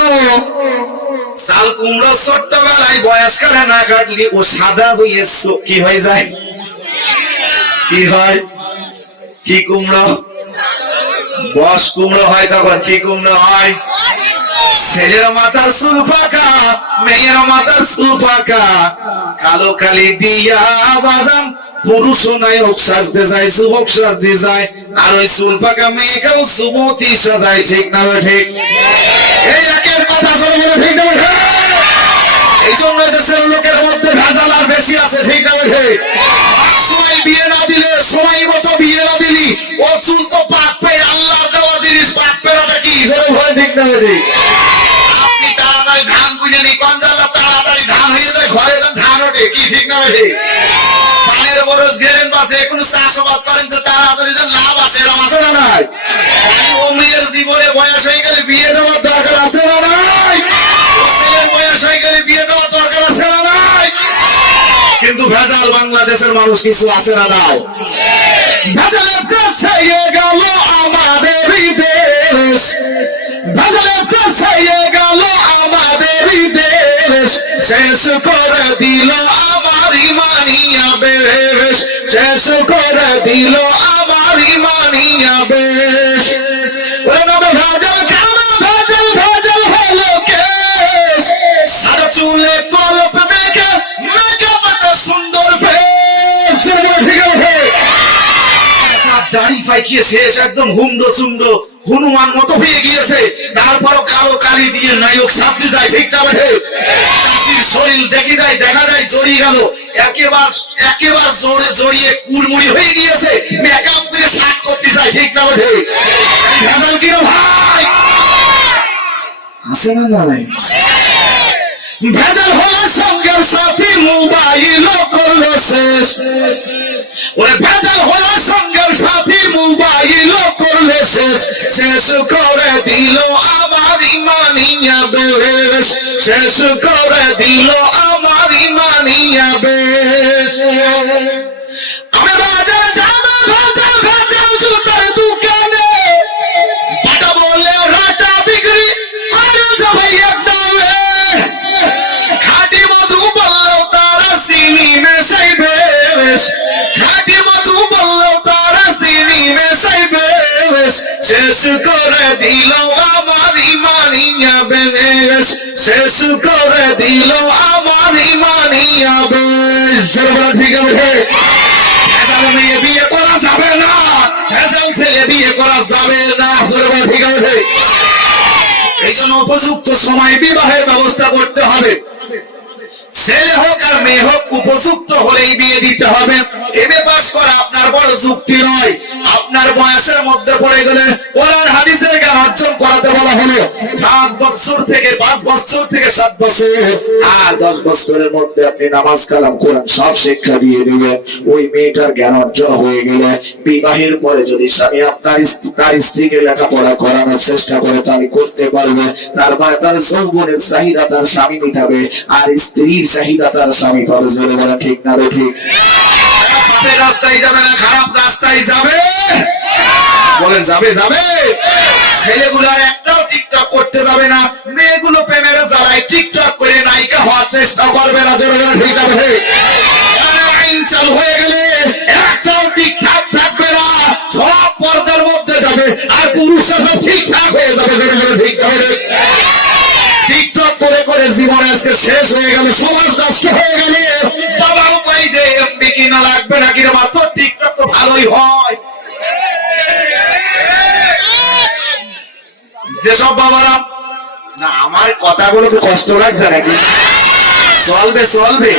চাল কুমড়ো ছোট্টবেলায় বয়সকালে না কাটলি ও সাদা হয়ে কি হয়ে যায়, কি হয়, কি কুমড়ো, বস কুমড়ো হয়, তখন কি কুমড়ো হয়? ছেলের মাথার চুল ফাঁকা, মেয়ের মাথার চুল ফাঁকা, কালো কালি দিয়া বাজান পুরুষ নায়ক সাজতে যায়, যুবক সাজতে যায়, আর ওই চুল ফাঁকা মেয়েকেও যুবতী সাজায়, ঠিক না ঠিক? এই একের কথা বলে ঠিক না? এই জন্য দেশের লোকের মধ্যে ভেজাল আর বেশি আছে, ঠিক না ঠিক? সময় বিয়ে না দিলে, সময় মতো বিয়ে না দিলি, ও চুল তো পাকবে, আল্লাহর দেওয়া জিনিস পাকবে না, কি ভয়, ঠিক না ঠিক? আপনি তাড়াতাড়ি ধান বুঝে নি, কঞ্জালা তাড়াতাড়ি ধান হয়ে যায়, ঘরে ধান ওঠে, কি ঠিক না ঠিক? ধানের বরস গেলেন বাসে কোনো চাষাবাদ করেন যে তাড়াতাড়ি লাভ আসে, আছে না নাই? ও মেয়ের জীবনে বয়স হয়ে গেলে বিয়ে দেওয়ার দরকার আছে না নাই? ছেলের বয়স হয়ে গেলে বিয়ে দেওয়ার দরকার আছে না নাই? কিন্তু ভেজাল বাংলাদেশের মানুষ কিছু আছে না নাই? ভেজালের কাছে গেল আমাদের দেশ, ভেজালের কাছে গেল আমাদের দেশ, শেষ করে দিল আমার ইমানিয়া বেশ, শেষ করে দিল আমার ইমানিয়া বেশ। ভেজাল কালো, ভেজাল ভেজাল হলো কেশ, সাদা চুলে কলপ মেঘে মেঘে পাতা সুন্দর ফেস, ঠিক আছে? দাড়ি পাইকিয়ে শেষ একদম হুমড়ো চুমড়ো হনুমান মতো হয়ে গিয়েছে, তারপরও কালো কালি দিয়ে নায়ক সাজতে যায়, ঠিক না বেঠে? চাষির শরীর দেখে যায়, দেখা যায় জড়িয়ে গেল, একেবারে জোরে জড়িয়ে কুড়মুড়ি হয়ে গিয়েছে, মেকআপ করে শাক করতে যায়, ঠিক না বেঠে? ভেজাল কিনা ভাই আছে না নাই? ভেজাল হওয়ার সঙ্গে সাথী মোবাইল করলো শেষ, ওরে ভেজাল হওয়ার সঙ্গে সাথী মোবাইল করলো শেষ, শেষ করে দিল আমার ইমানিয়া বেশ, শেষ করে দিল আমার ইমানিয়া বেশ। আমি বাজার যাবো, ভেজাল ভেজাল জুতার দোকানে, বাটা বলে রাটা বিক্রি করে যাবো একদমে, খাঁটি মধু বললেও তারা চিনি মেশাই বেশ, খাঁটি মধু বললেও তারা চিনি মেশাই বেশ, শেষ করে দিল আমার ইমানিয়া বেশ, শেষ করে দিল আমার ইমানিয়া বেশ। ঠিক আছে? ভেজাল মেয়ে বিয়ে করা যাবে না, ভেজাল ছেলে বিয়ে করা যাবে না, ঠিক আছে? এই জন্য উপযুক্ত সময় বিবাহের ব্যবস্থা করতে হবে, ছেলে হোক আর মেয়ে হোক উপযুক্ত হলেই বিয়ে দিতে হবে। এমএ পাস করা আপনার বড় যুক্তি নয়, আপনার বয়সের মধ্যে পড়ে গেলে কোরআন হাদিসের জ্ঞান অর্জন করাতে বলা হলো 7 বছর থেকে 5 বছর থেকে 7 বছর আর 10 বছরের মধ্যে আপনি নামাজ কালাম কোরআন সব শিক্ষা দিয়ে দিবেন, ওই মেয়েটার জ্ঞান অর্জন হয়ে গেলে বিবাহের পরে যদি স্বামী তার স্ত্রীকে লেখাপড়া করানোর চেষ্টা করে তাহলে করতে পারবে। তারপরে তার যৌবনের চাহিদা তার স্বামী মিটাবে আর স্ত্রীর চাহিদা তার স্বামী পাবে। জোরে বলা ঠিক না ঠিক? পাপের রাস্তায় যাবে না খারাপ রাস্তায় যাবে? বলেন যাবে যাবে? ছেলেগুলো আর একটাও টিকটক করতে যাবে না, মেয়েগুলো প্রেমের জ্বালায় টিকটক করে নায়িকা হওয়ার চেষ্টা করবে না। জোরে বলা ঠিক না ঠিক? আইন চালু হয়ে গেলে একটাও ঠিকঠাক থাকবে না, সব পর্দার মধ্যে যাবে আর পুরুষরা ঠিকঠাক হয়ে যাবে। জোরে বলা ঠিক না ঠিক? টিকটক করে করে জীবন আজকে শেষ হয়ে গেল, সমাজ নষ্ট হয়ে গেল। বাবাও পাই যে এমপি কিনা লাগবে না কিনা, মাত্র টিকটক তো ভালোই হয়। যেসব বাবারা না, আমার কথাগুলো কষ্ট লাগছে নাকি? চলবে চলবে।